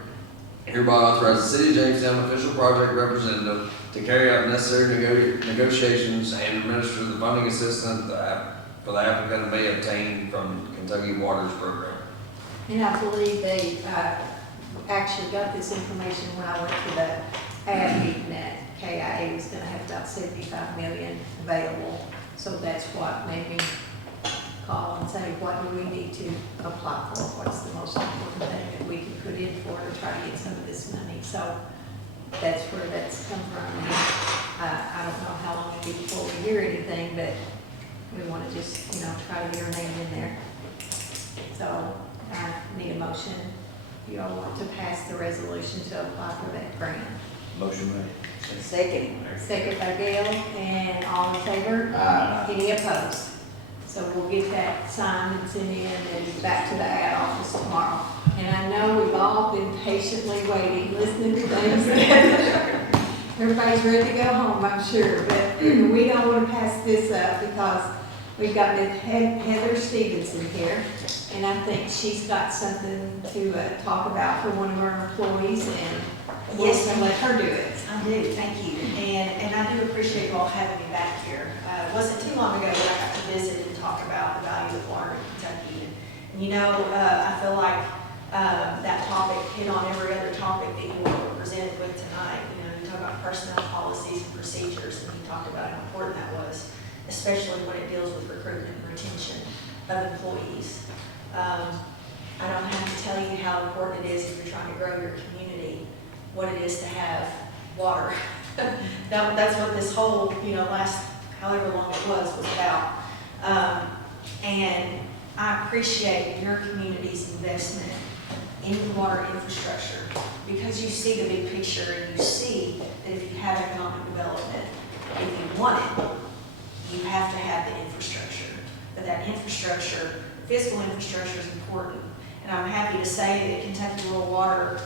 Hereby authorize the city of Jamestown official project representative to carry out necessary negotiations and administer the funding assistance for the applicant may obtain from Kentucky Waters Program. And I believe they actually got this information when I went to the ad meeting that KIA was gonna have about 75 million available. So that's what made me call and say, what do we need to apply for? What's the most important thing that we can put in for to try to get some of this money? So that's where that's come from. And I don't know how long it'll be before we hear anything, but we want to just, try to get our name in there. So I need a motion. You all want to pass the resolution to apply for that grant. Motion made. Second. Second by Gail, and all in favor? Aye. Any opposed? So we'll get that signed and sent in and back to the ad office tomorrow. And I know we've all been patiently waiting, listening to things. Everybody's ready to go home, I'm sure, but we don't want to pass this up because we've got Ms. Heather Stevenson here. And I think she's got something to talk about for one of our employees, and we're Yes, going to let her do it. I do, thank you. And I do appreciate you all having me back here. It wasn't too long ago that I got to visit and talk about the value of water in Kentucky. And I feel like that topic hit on every other topic that you all were presented with tonight. You talk about personnel policies and procedures, and you talked about how important that was, especially when it deals with recruitment and retention of employees. I don't have to tell you how important it is if you're trying to grow your community, what it is to have water. That's what this whole, last however long it was about. And I appreciate your community's investment in water infrastructure because you see the big picture and you see that if you have economic development, if you want it, you have to have the infrastructure. But that infrastructure, physical infrastructure is important. And I'm happy to say that Kentucky Rural Water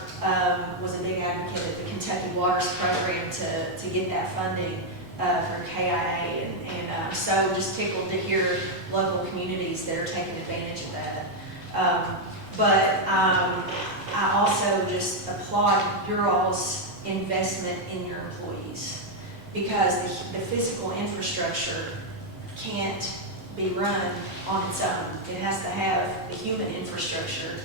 was a big advocate of the Kentucky Waters Program to get that funding from KIA. And I'm so just tickled to hear local communities that are taking advantage of that. But I also just applaud your all's investment in your employees because the physical infrastructure can't be run on its own. It has to have the human infrastructure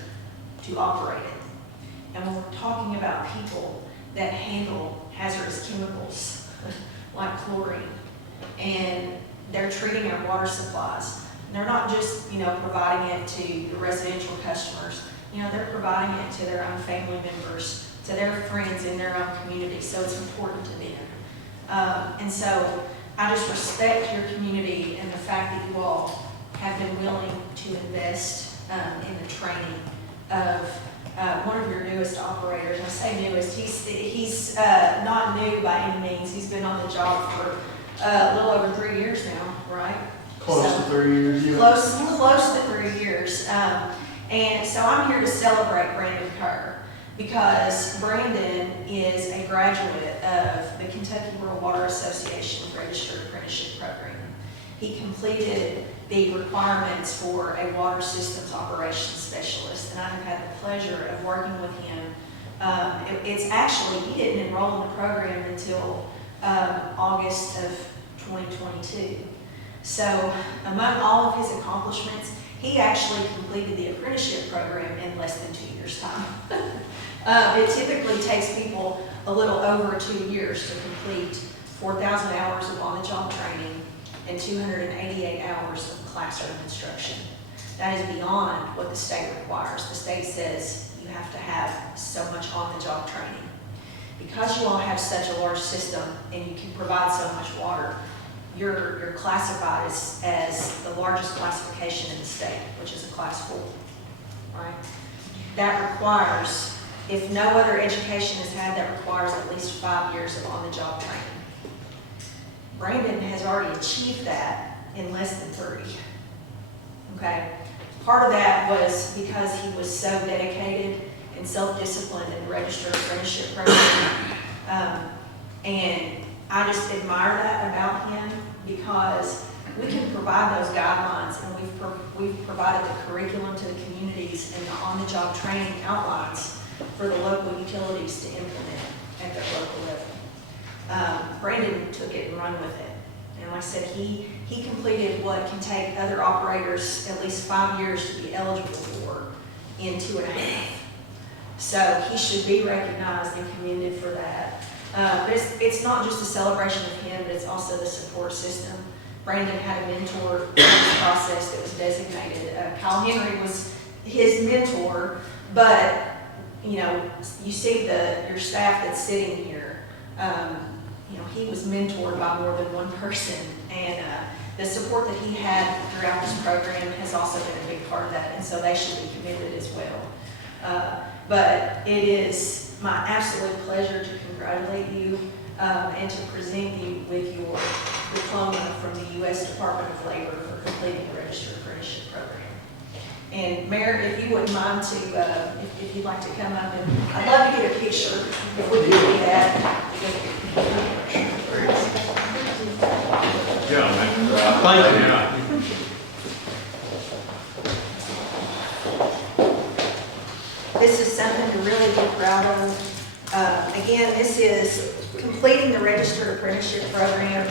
to operate it. And when we're talking about people that handle hazardous chemicals like chlorine, and they're treating our water supplies, and they're not just, providing it to the residential customers, they're providing it to their own family members, to their friends in their own community, so it's important to them. And so I just respect your community and the fact that you all have been willing to invest in the training of one of your newest operators. I say newest, he's not new by any means. He's been on the job for a little over 3 years now, right? Close to 3 years, yeah. Close to 3 years. And so I'm here to celebrate Brandon Kerr because Brandon is a graduate of the Kentucky Rural Water Association Registered Apprenticeship Program. He completed the requirements for a water systems operations specialist, and I have had the pleasure of working with him. It's actually, he didn't enroll in the program until August of 2022. So among all of his accomplishments, he actually completed the apprenticeship program in less than 2 years' time. It typically takes people a little over 2 years to complete 4,000 hours of on-the-job training and 288 hours of classroom instruction. That is beyond what the state requires. The state says you have to have so much on-the-job training. Because you all have such a large system and you can provide so much water, you're classified as the largest classification in the state, which is a class 4, right? That requires, if no other education is had, that requires at least 5 years of on-the-job training. Brandon has already achieved that in less than 3. okay? Part of that was because he was so dedicated and self-disciplined in the registered apprenticeship program. And I just admire that about him because we can provide those guidelines and we've provided the curriculum to the communities and the on-the-job training outlines for the local utilities to implement at their local level. Brandon took it and run with it. And like I said, he completed what can take other operators at least 5 years to be eligible for in 2.5. So he should be recognized and commended for that. But it's not just a celebration of him, but it's also the support system. Brandon had a mentor in this process that was designated. Kyle Henry was his mentor, but you know, you see your staff that's sitting here. You know, he was mentored by more than one person, and the support that he had throughout this program has also been a big part of that, and so they should be commended as well. But it is my absolute pleasure to congratulate you and to present you with your diploma from the U.S. Department of Labor for completing the Registered Apprenticeship Program. And Mayor, if you wouldn't mind to, if you'd like to come up, and I'd love to get a picture, if we could do that. Thank you. This is something to really be proud of. Again, this is completing the Registered Apprenticeship Program.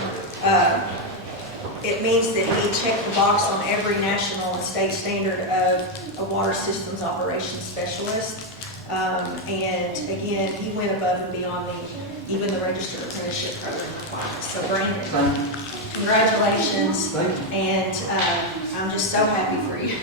It means that he checked the box on every national and state standard of a water systems operations specialist. And again, he went above and beyond even the Registered Apprenticeship Program requirements. So Brandon, congratulations. And I'm just so happy for you.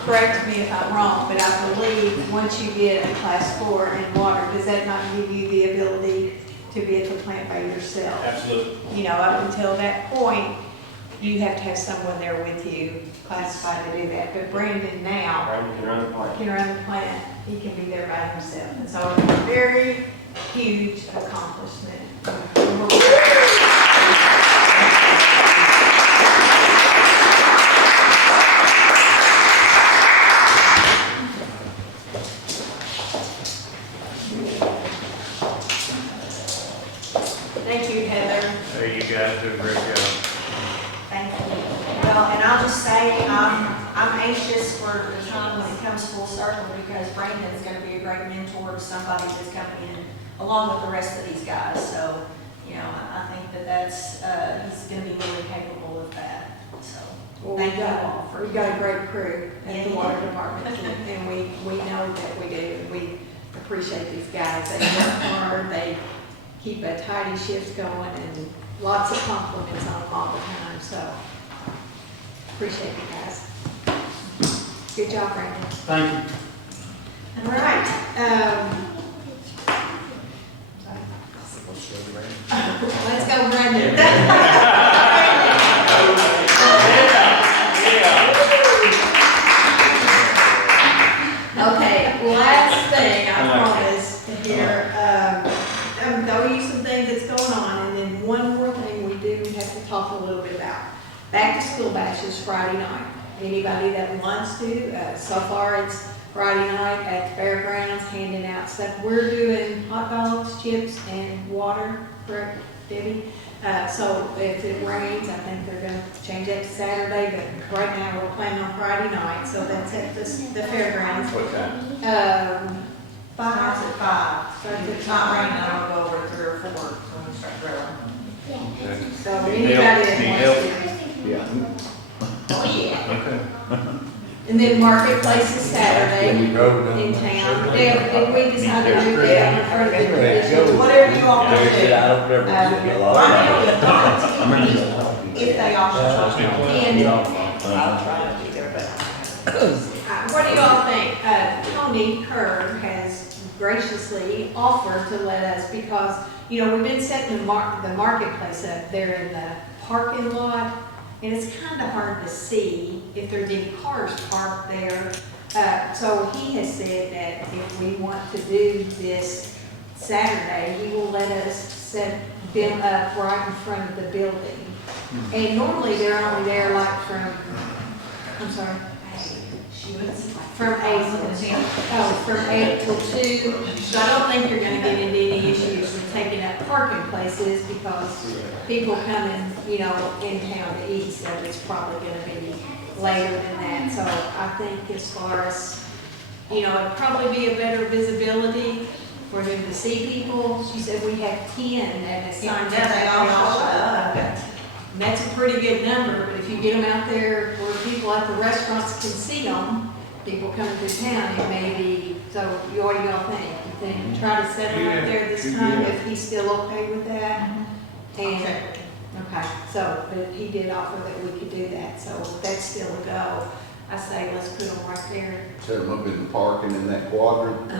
Correct me if I'm wrong, but I believe once you get a class 4 in water, does that not give you the ability to be at the plant by yourself? Absolutely. You know, up until that point, you have to have someone there with you classified to do that. But Brandon now Brandon can run the plant. can run the plant. He can be there by himself. And so it's a very huge accomplishment. Thank you, Heather. There you guys do a great job. Thank you. Well, and I'll just say, I'm anxious for the time when it comes full circle because Brandon's going to be a great mentor to somebody that's coming in along with the rest of these guys. So, you know, I think that's, he's going to be really capable of that. So, Well, thank you all for. we've got a great crew at the Yeah. water department, and we know that we do. We appreciate these guys. They work hard, they keep a tidy shift going, and lots of compliments on them all the time, so appreciate you guys. Good job, Brandon. Thank you. All right. Let's go, Brandon. Okay, last thing, I promise here, I'm throwing you some things that's going on, and then one more thing we do have to talk a little bit about. Back to school bashes Friday night. Anybody that wants to, so far it's Friday night at the fairgrounds, handing out stuff. We're doing hot dogs, chips, and water, correct, Debbie? So if it rains, I think they're gonna change that to Saturday, but right now we're planning on Friday night, so that's at the fairgrounds. What time? 5 starts at 5. Starts If at it's not 5. raining, I'll go over 3 or 4 when we start grilling. So anybody that wants to. Yeah. Oh, yeah. And then marketplace is When Saturday you drove down in the- town. Did we decide to do that or Whatever you all want to do. I don't remember. I mean, if they offer. And I'll try to be there, but. what do y'all think? Tony Kerr has graciously offered to let us, because, you know, we've been setting the marketplace up there in the parking lot and it's kind of hard to see if there's any cars parked there. So he has said that if we want to do this Saturday, he will let us set them up right in front of the building. And normally they're only there like from, I'm sorry, from 8 from 8 till 2. So I don't think you're gonna get into any issues with taking up parking places because people coming, you know, in town to eat, so it's probably gonna be later than that. So I think as far as, you know, it'd probably be a better visibility for them to see people. She said we have 10 that have signed up. They all show up. And that's a pretty good number, but if you get them out there where people at the restaurants can see them, people coming to town, it may be, so what do y'all think? You think, try to set them up there this time, if he's still okay with that? And, okay, so, but he did offer that we could do that, so that's still a go. I say, let's put them right there. Set them up in the parking in that quadrant.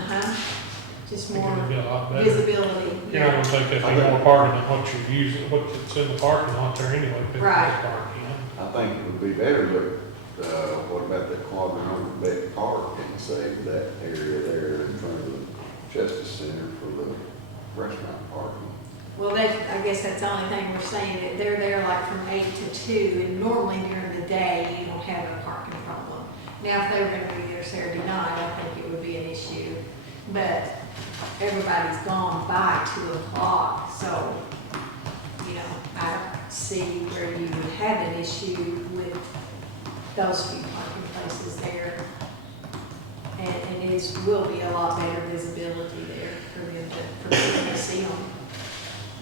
Just I think more it'd be a lot better. visibility. You're not gonna think that'd be more parking than what you're using, what's in the parking lot there anyway. people Right. parking. I think it would be better, but, what about that quadrant over Beck Park and save that area there in front of the Justice Center for the restaurant parking? Well, that, I guess that's the only thing we're saying, that they're there like from 8 to 2, and normally during the day, you don't have a parking problem. Now, if they were gonna be there Saturday night, I think it would be an issue, but everybody's gone by 2 o'clock, so, you know, I see where you would have an issue with those few parking places there. And it is, will be a lot better visibility there for them for people to see them.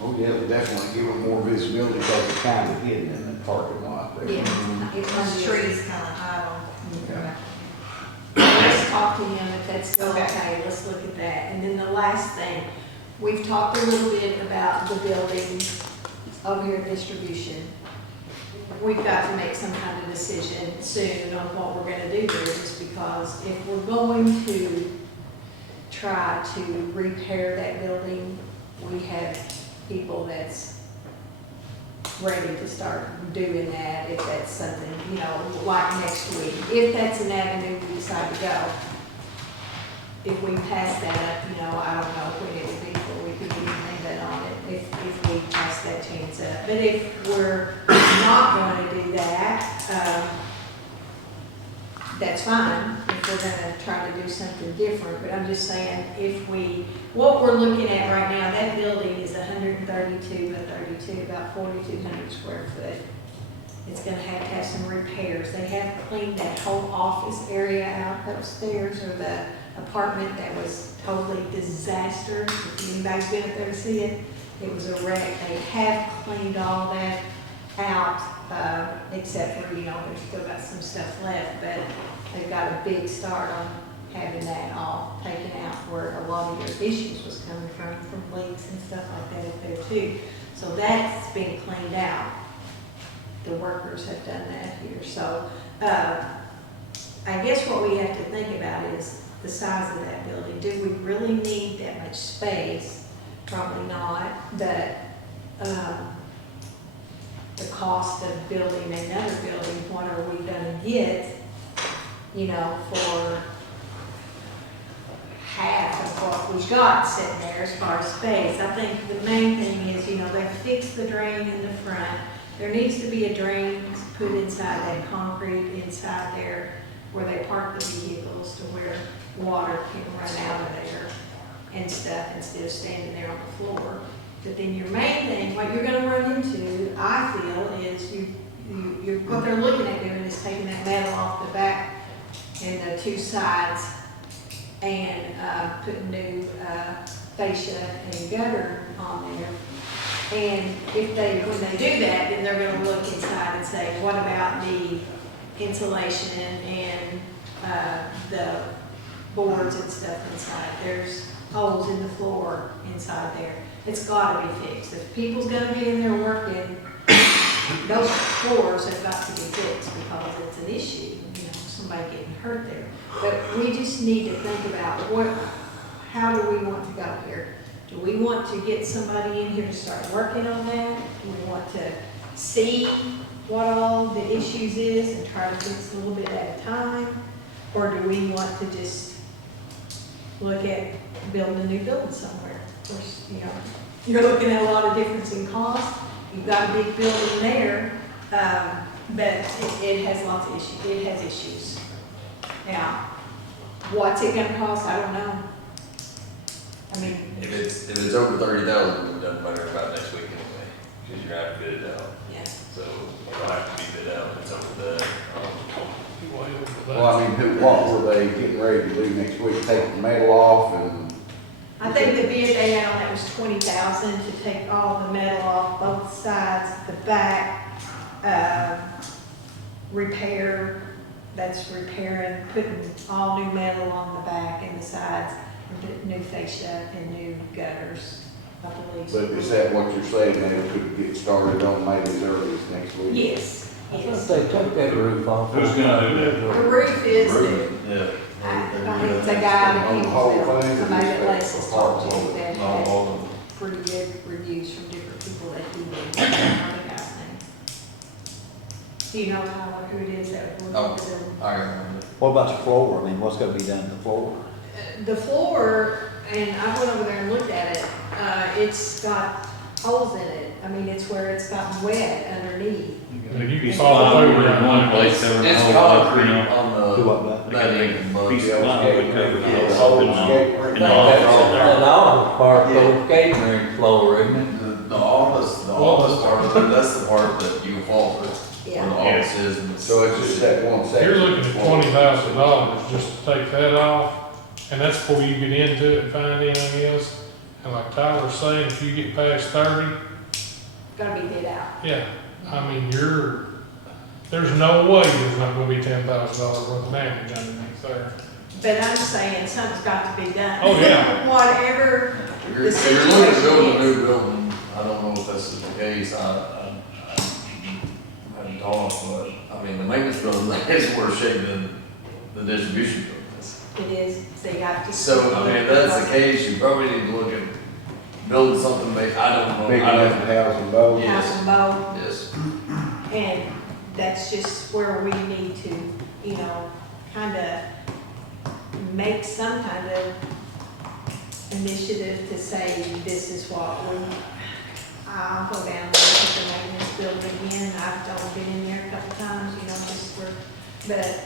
Oh, yeah, definitely give them more visibility because it's kind of hidden in the parking lot there. Yeah, it's on Those the trees. trees kind of hide them. Let's talk to him if that's still Okay. okay, let's look at that. And then the last thing, we've talked a little bit about the building over here at distribution. We've got to make some kind of decision soon on what we're gonna do there, just because if we're going to try to repair that building, we have people that's ready to start doing that, if that's something, you know, like next week. If that's an avenue we decide to go. If we pass that up, you know, I don't know when it would be before we could do anything done on it, if we pass that chance up. But if we're not gonna do that, that's fine, if we're gonna try to do something different. But I'm just saying, what we're looking at right now, that building is 132 by 32, about 4,200 square foot. It's gonna have some repairs. They have cleaned that whole office area out upstairs, or the apartment that was totally disaster. If anybody's been up there to see it, it was a wreck. They have cleaned all that out, except for, you know, there's still got some stuff left, but they've got a big start on having that all taken out, where a lot of your issues was coming from leaks and stuff like that up there too. So that's been cleaned out. The workers have done that here. So, I guess what we have to think about is the size of that building. Do we really need that much space? Probably not, but, the cost of building another building, what are we gonna get, you know, for half of what we've got sitting there as far as space? I think the main thing is, you know, they fixed the drain in the front. There needs to be a drain put inside that concrete inside there where they park the vehicles, to where water can run out of there and stuff instead of standing there on the floor. But then your main thing, what you're gonna run into, I feel, is what they're looking at doing is taking that metal off the back and the 2 sides and putting new fascia and gutter on there. And when they do that, then they're gonna look inside and say, what about the insulation and the boards and stuff inside? There's holes in the floor inside there. It's gotta be fixed. If people's gonna be in there working, those floors have got to be fixed because it's an issue, you know, somebody getting hurt there. But we just need to think about how do we want to go here? Do we want to get somebody in here to start working on that? Do we want to see what all the issues is and try to fix a little bit at a time? Or do we want to just look at building a new building somewhere? Of course, you know, you're looking at a lot of difference in cost. You've got a big building there, but it has lots of issues. It has issues. Now, what's it gonna cost? I don't know. I mean, If it's over 30,000, it doesn't matter about next week anyway, because you're gonna have to bid it out. yeah. So it'll have to be bid out if it's over that. Well, I mean, what were they getting ready to do next week? Take the metal off and? I think the bid they had on that was 20,000 to take all the metal off both sides, the back, repair, that's repairing, putting all new metal on the back and the sides, new fascia and new gutters, I believe. But is that what you're saying, they could get started on maybe as early as next week? Yes, yes. they took that roof off. Who's gonna do that? The roof is new. Yeah. It's a guy that On he the whole was, thing, somebody that or Les has talked to that Not had all of them. pretty good reviews from different people that he knew. I don't know the guy's name. Do you know Tyler, who it is that would look at the building? I remember. What about the floor? I mean, what's gonna be done to the floor? The floor, and I went over there and looked at it, it's got holes in it. I mean, it's where it's gotten wet underneath. I mean, you can fall over in one place, there was a It's whole concrete lot, on Do the, what, about? that ain't much. piece of plywood covered Yeah, all so up and all. And all part of the skating rink floor, isn't it? The office part of it, that's the part that you fall through. Where the Yeah. office is and. So it's just that one section? You're looking at $20,000 just to take that off, and that's before you get into it and find anything else. And like Tyler's saying, if you get past 30, Gotta be bid out. yeah, I mean, there's no way there's not gonna be $10,000 worth of damage underneath there. But I'm saying something's got to be done. Oh, yeah. Whatever If the you're looking at situation building a is. new building, I don't know if this is the case, I haven't talked, but, I mean, the maintenance building is worse shape than the distribution building is. It is, so you have to. So, I mean, if that's the case, you probably need to look at building something, I don't know. Big enough to house them both? House and bow, Yes. and that's just where we need to, you know, kind of make some kind of initiative to say, this is what I'll go down there to the maintenance building again. I've only been in there a couple times, you know, just for, but,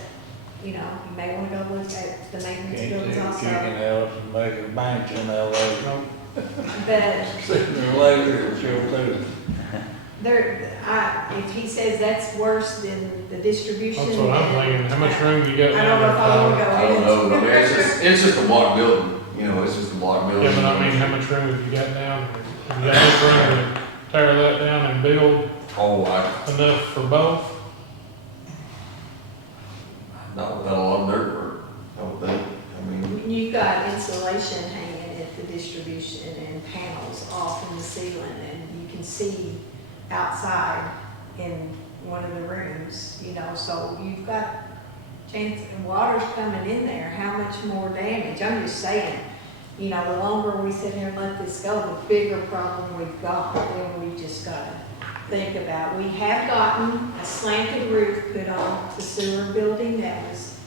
you know, you may want to go look at the maintenance buildings also. house and make a bank in L.A. But Sitting there later, it'll show through. if he says that's worse than the distribution. That's what I'm thinking, how much room you got I down don't know there, if I want to Tyler? I go don't in. know, I mean, it's just a block building, you know, it's just a block building. Yeah, but I mean, how much room have you got down there? Have you got enough room to tear that down and build Oh, enough for both? not without a lot of dirt work, I would think, I mean. You've got insulation hanging at the distribution and panels off in the ceiling, and you can see outside in one of the rooms, you know, so you've got chance, water's coming in there, how much more damage? I'm just saying, you know, the longer we sit here and let this go, the bigger problem we've got, then we just gotta think about. We have gotten a slanted roof put on the sewer building that was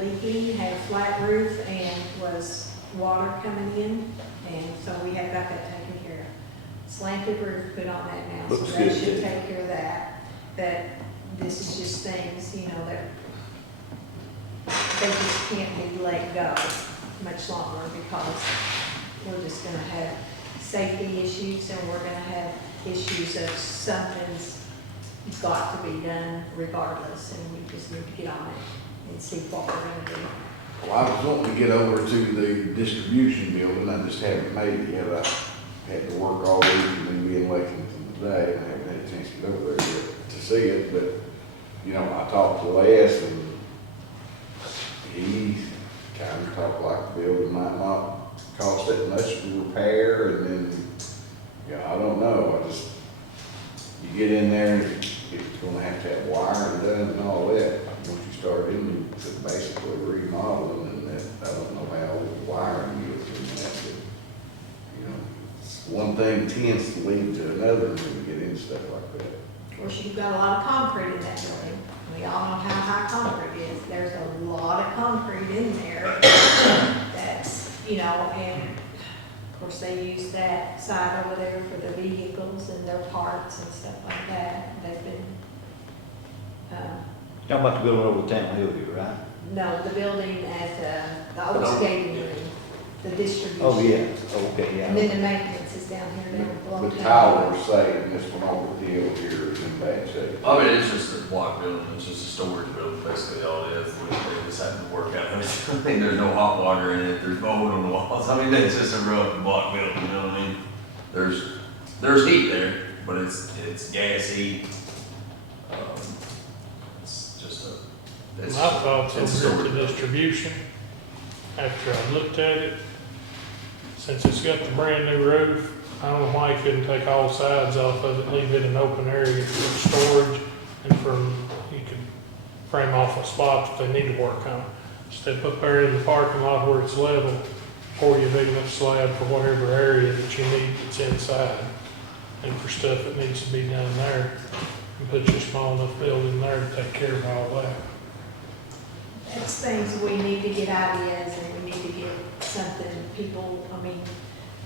leaking, had a flat roof and was water coming in, and so we have got that taken care of. Slanted roof put on that now, so Looks that good, should yeah. take care of that. But this is just things, you know, that they just can't be let go much longer because we're just gonna have safety issues and we're gonna have issues of something's got to be done regardless, and we just need to get on it and see what we're gonna do. Well, I was wanting to get over to the distribution building, I just haven't made it yet. I had to work all week and then be in Lexington today, and I haven't had a chance to get over there yet to see it, but, you know, I talked to Les, and he kind of talked like the building might not cost that much to repair, and then, yeah, I don't know, you get in there, and it's gonna have to have wiring done and all that. Once you start in, it's basically remodeling, and that, I don't know how the wiring is, and that's it. You know, one thing tends to lead to another when you get into stuff like that. Of course, you've got a lot of concrete in that building. We all know how high concrete is. There's a lot of concrete in there. That's, you know, and of course, they use that side over there for the vehicles and their parts and stuff like that. They've been, Talking about the building over town hill here, right? no, the building at, the old skating room, the distribution. Oh, yeah, okay, And yeah. then the maintenance is down here, down below. The towers saying this one over the hill here is in bad shape. I mean, it's just a block building, it's just a storage building, basically all it is, which they just happen to work out. I mean, there's no hot water in it, there's mold on the walls, I mean, it's just a rough block building, you know what I mean? There's heat there, but it's gas heat. It's just a, My it's, thoughts it's a over storage the building. distribution, after I looked at it, since it's got the brand new roof, I don't know why you couldn't take all sides off of it, leave it an open area for storage and you could frame off a spot that they need to work on. Step up there in the parking lot where it's level, pour you a big enough slab for whatever area that you need that's inside. And for stuff that needs to be done there, and put your small enough building there to take care of all that. That's things we need to get ideas and we need to get something, people, I mean,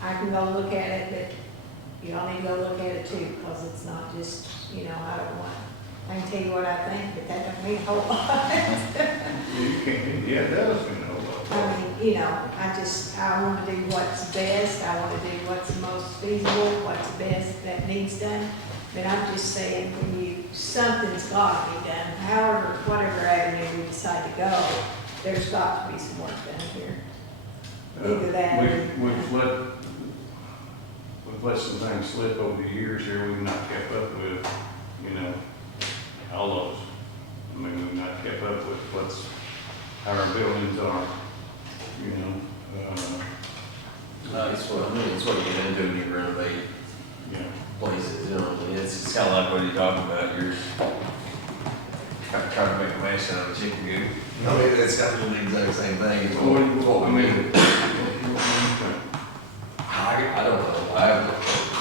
I can go look at it, but you all need to go look at it too, because it's not just, you know, I don't want, I can tell you what I think, but that don't mean a whole lot. You can't, yeah, it does, you know. I mean, you know, I want to do what's best, I want to do what's most feasible, what's best that needs done. But I'm just saying, something's got to be done, however, whatever avenue we decide to go, there's got to be some work done here. Either that or. We've let some things slip over the years here we've not kept up with, you know, all those. I mean, we've not kept up with how our buildings are, you know. It's what, I mean, it's what you get into when you renovate Yeah. places, you know, it's kind of like what you're talking about, you're trying to make a mash out of a chicken coop. I mean, it's got to do the exact same thing, it's what we mean. I don't know, I have,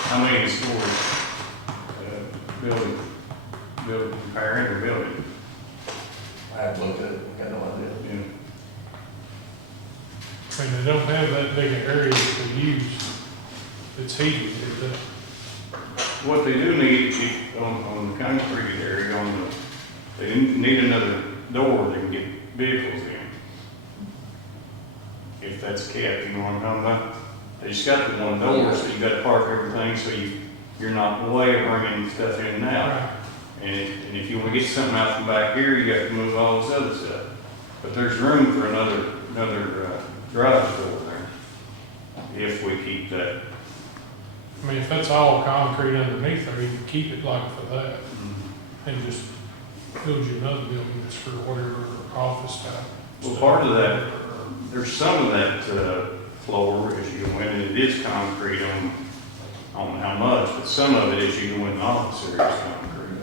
How many stories, building, comparing or building? I have looked at it, got no idea. Yeah. I mean, they don't have that big an area to use that's heated, is it? What they do need, on the concrete area, they need another door they can get vehicles in. If that's kept, you know what I'm talking about? They just got the one door, so you gotta park everything, so you're not in the way of bringing stuff in and out. And if you wanna get something out from back here, you got to move all this other stuff. But there's room for another garage door there, if we keep that. I mean, if that's all concrete underneath there, you can keep it like for that, and just build you another building that's for whatever office type. Well, part of that, there's some of that floor as you go in, and it is concrete on, I don't know how much, but some of it as you go in the office area is concrete.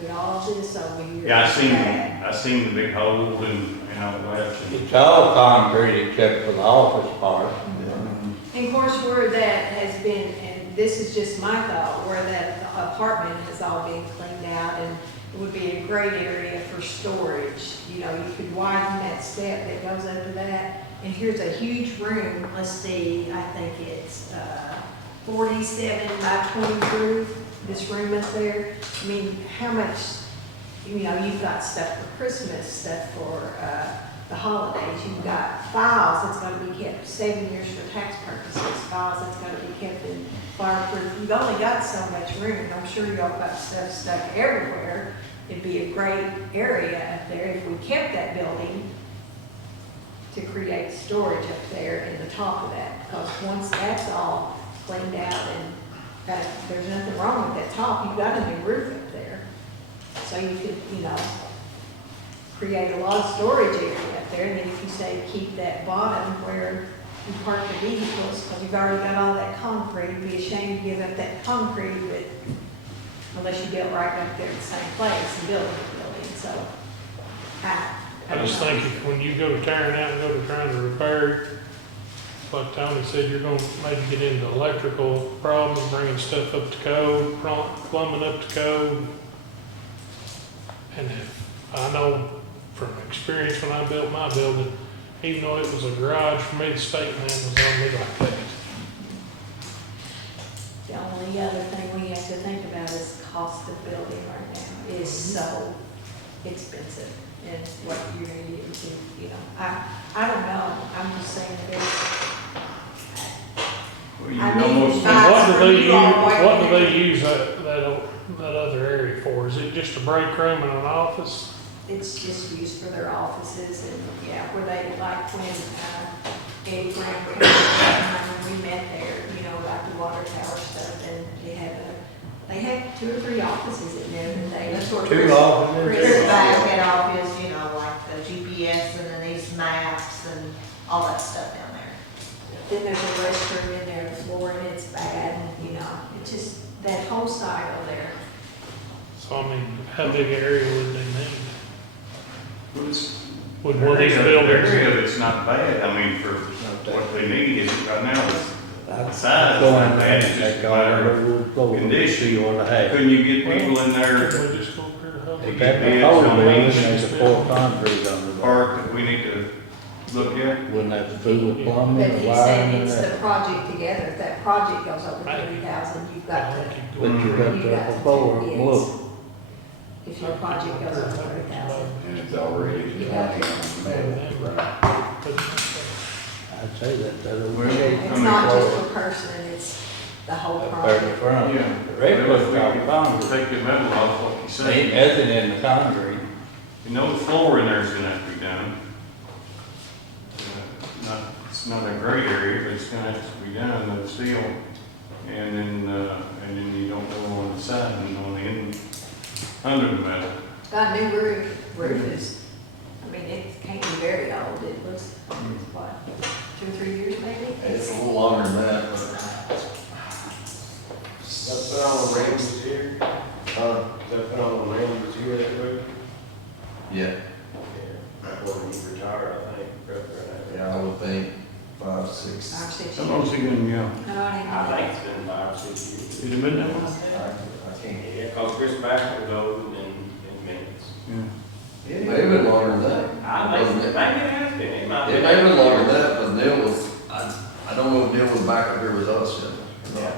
But all this over here. Yeah, I seen the big hole and all that. It's all concrete except for the office part. And of course, where that has been, and this is just my thought, where that apartment has all been cleaned out, and it would be a great area for storage. You know, you could widen that step that goes over that, and here's a huge room, let's see, I think it's 47 by 22, this room up there. I mean, how much, you know, you've got stuff for Christmas, stuff for the holidays, you've got files that's gonna be kept 7 years for tax purposes, files that's gonna be kept in fireproof. You've only got so much room, and I'm sure y'all got stuff stuck everywhere. It'd be a great area up there if we kept that building to create storage up there in the top of that, because once that's all cleaned out and there's nothing wrong with that top, you've got a new roof up there. So you could, you know, create a lot of storage area up there, and then if you say keep that bottom where you park the vehicles, because you've already got all that concrete, it'd be a shame to give up that concrete, but unless you built right back there in the same place and build a building, so. I just think if when you go tearing out and go to trying to repair it, like Tony said, you're gonna maybe get into electrical problems, bringing stuff up to code, plumbing up to code. And if, I know from experience when I built my building, even though it was a garage, for me, the state man was on me like that. The only other thing we have to think about is cost of building right now is so expensive. And what you're gonna use, you know, I don't know, I'm just saying Well, you I mean, almost, I- What do they you use, all like what do it. they use that other area for? Is it just a break room and an office? it's just used for their offices and, yeah, where they, like when, Eddie Graham, when we met there, you know, like the water tower stuff, and they had 2 or 3 offices in there, and they. That's where Two Chris offices. back head office, you know, like the GPS and then these maps and all that stuff down there. Then there's a restroom in there, floor, and it's bad, and, you know, it's just, that whole side over there. So I mean, how big an area would they need? well, it's, Would one of these the buildings? area that's not bad, I mean, for what they need is, right now, it's I'd size, go not in bad, there it's and just take a all matter of the floor, condition. see what I have. couldn't you get people in there Could we just go up here to Hubble? If If that you whole did, building, something- there's a pour concrete under there. park that we need to look at? Wouldn't have to fool with But plumbing or he's wiring saying and it's that. the project together, if that project goes over 30,000, you've got to, But you got the floor, look, if your project goes over 30,000. And it's already county on the middle, right? I'd say that, that'll Well, be. It's not just per person, it's the whole Up there in the project. front. Yeah. The regular top We'll concrete. take the metal off, like you Ain't said. nothing in the concrete. You know, the floor in there is gonna have to be done. It's not a great area, but it's gonna have to be done, the steel. And then you don't go on the side and on the end, under the metal. Got a new roof is, I mean, it can't be very old, it looks, what, 2 or 3 years maybe? It's a little longer than that, but. That put on the rim this year? That put on the rim this year, that roof? Yeah, Yeah. Before he retired, I think, right there. yeah, I would think 5, 6. 5, 6 How years. long's he been, No, it ain't. I think it's been 5 or 6 years. Has it been that long? I can't. Yeah, cause Chris Baxter was old in minutes. Yeah. Maybe been longer than that. I think, maybe it has been, it might be. It may have been longer than that, but Neil was, I don't know if Neil was back up here with us yet. Yeah.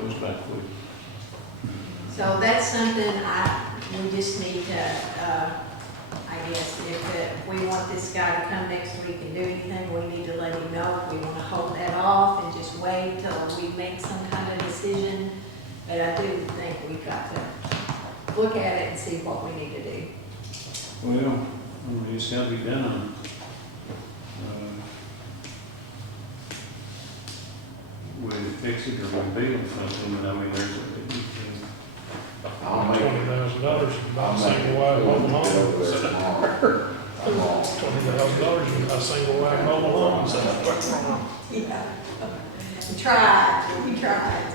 Goes back with. So that's something we just need to, I guess, if we want this guy to come next week and do anything, we need to let him know. If we want to hold that off and just wait till we make some kind of decision. But I do think we've got to look at it and see what we need to do. Well, I mean, it's gotta be done. We fix it or we build something, but I mean, there's I'll make it. $20,000 to buy I'll a make single it. wide mobile Go home. over there tomorrow. I'm on. $20,000 to buy a single wide mobile home. Yeah. We tried.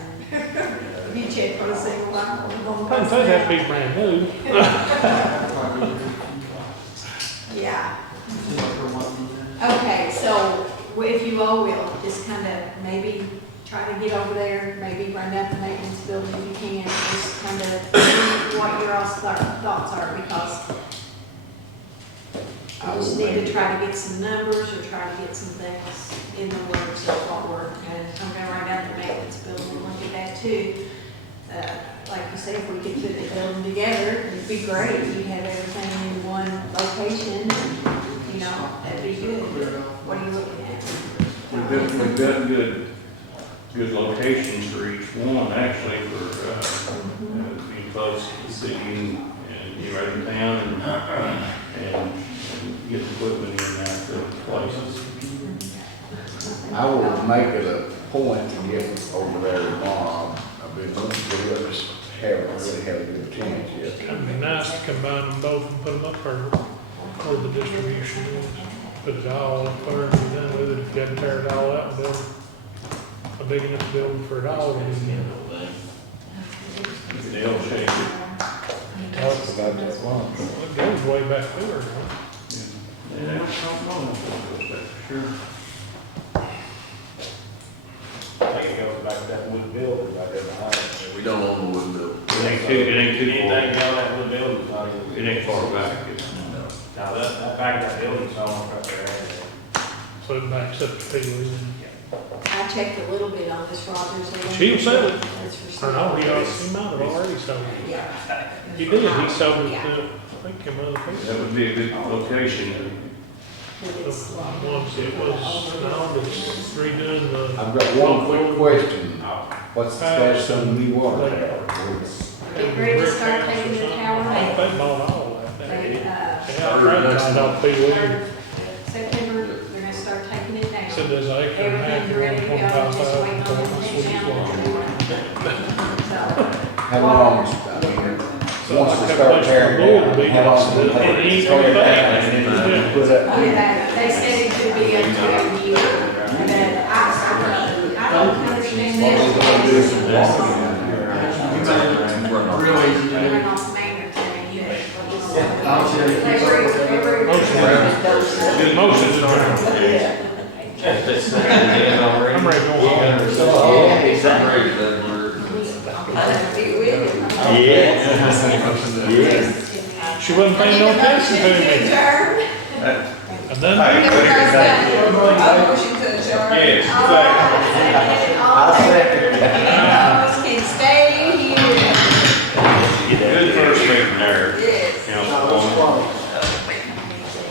You check for a single one. I didn't say that'd be brand new. Yeah. Okay, so if you all will, just kind of maybe try to get over there, maybe run down the maintenance building if you can, just kind of see what your all's thoughts are, because I just need to try to get some numbers or try to get some things in the works of what we're, and I'm gonna run down the maintenance building and look at that too. Like you said, if we could put the building together, it'd be great, you'd have everything in one location, you know, that'd be good. What are you looking at? we've got good locations for each one, actually, for, being close to the city and you're right in town and get the equipment in and out of places. I will make it a point to get over there tomorrow. I've been looking for it, just haven't really had a good chance yet. It'd be nice to combine them both and put them up there where the distribution is. Put it all up there and be done with it. If you had to tear it all out and build a big enough building for it all, then The L shape. Talked about that once. it goes way back there. Huh? Yeah, I don't know, that's for sure. I think it goes back to that wood building right there behind it. We don't own the wood mill. ain't too Anything far, beyond that little building's not even. it ain't far back. Now, that back of that building's almost right there. So it backs up to Pee Wee. I checked a little bit on this Rogers. She'll sell it. That's for Or no, he sale. might have already sold it. Yeah. He did, he sold it Yeah. to, I think, him other That people. would be a good location. But it's like- Once it was, now it's redoing the. I've got one quick question. What's the status on the new water tower? Get ready to start taking the tower I think down. they bought all that. They, Yeah, I tried to find out Pee Wee. 3rd September, they're gonna start taking it down. Said there's an acre and a half, Everything's ready to go, just 125,000 waiting on them to sweet take down. water. So, How long, I mean, So once like they that start place tearing for wood, down, big how long ones, will it they take ain't to tear gonna down back. and then put up? they said it could be up to a year, and then I don't understand What this. are they gonna do with the water? Really, Turn off Maynard County, you know. I'll tell you. Every. Good motion to adjourn. I'm ready to go home. I'm ready to that word. She wasn't paying no attention to me. Adjourn. And then.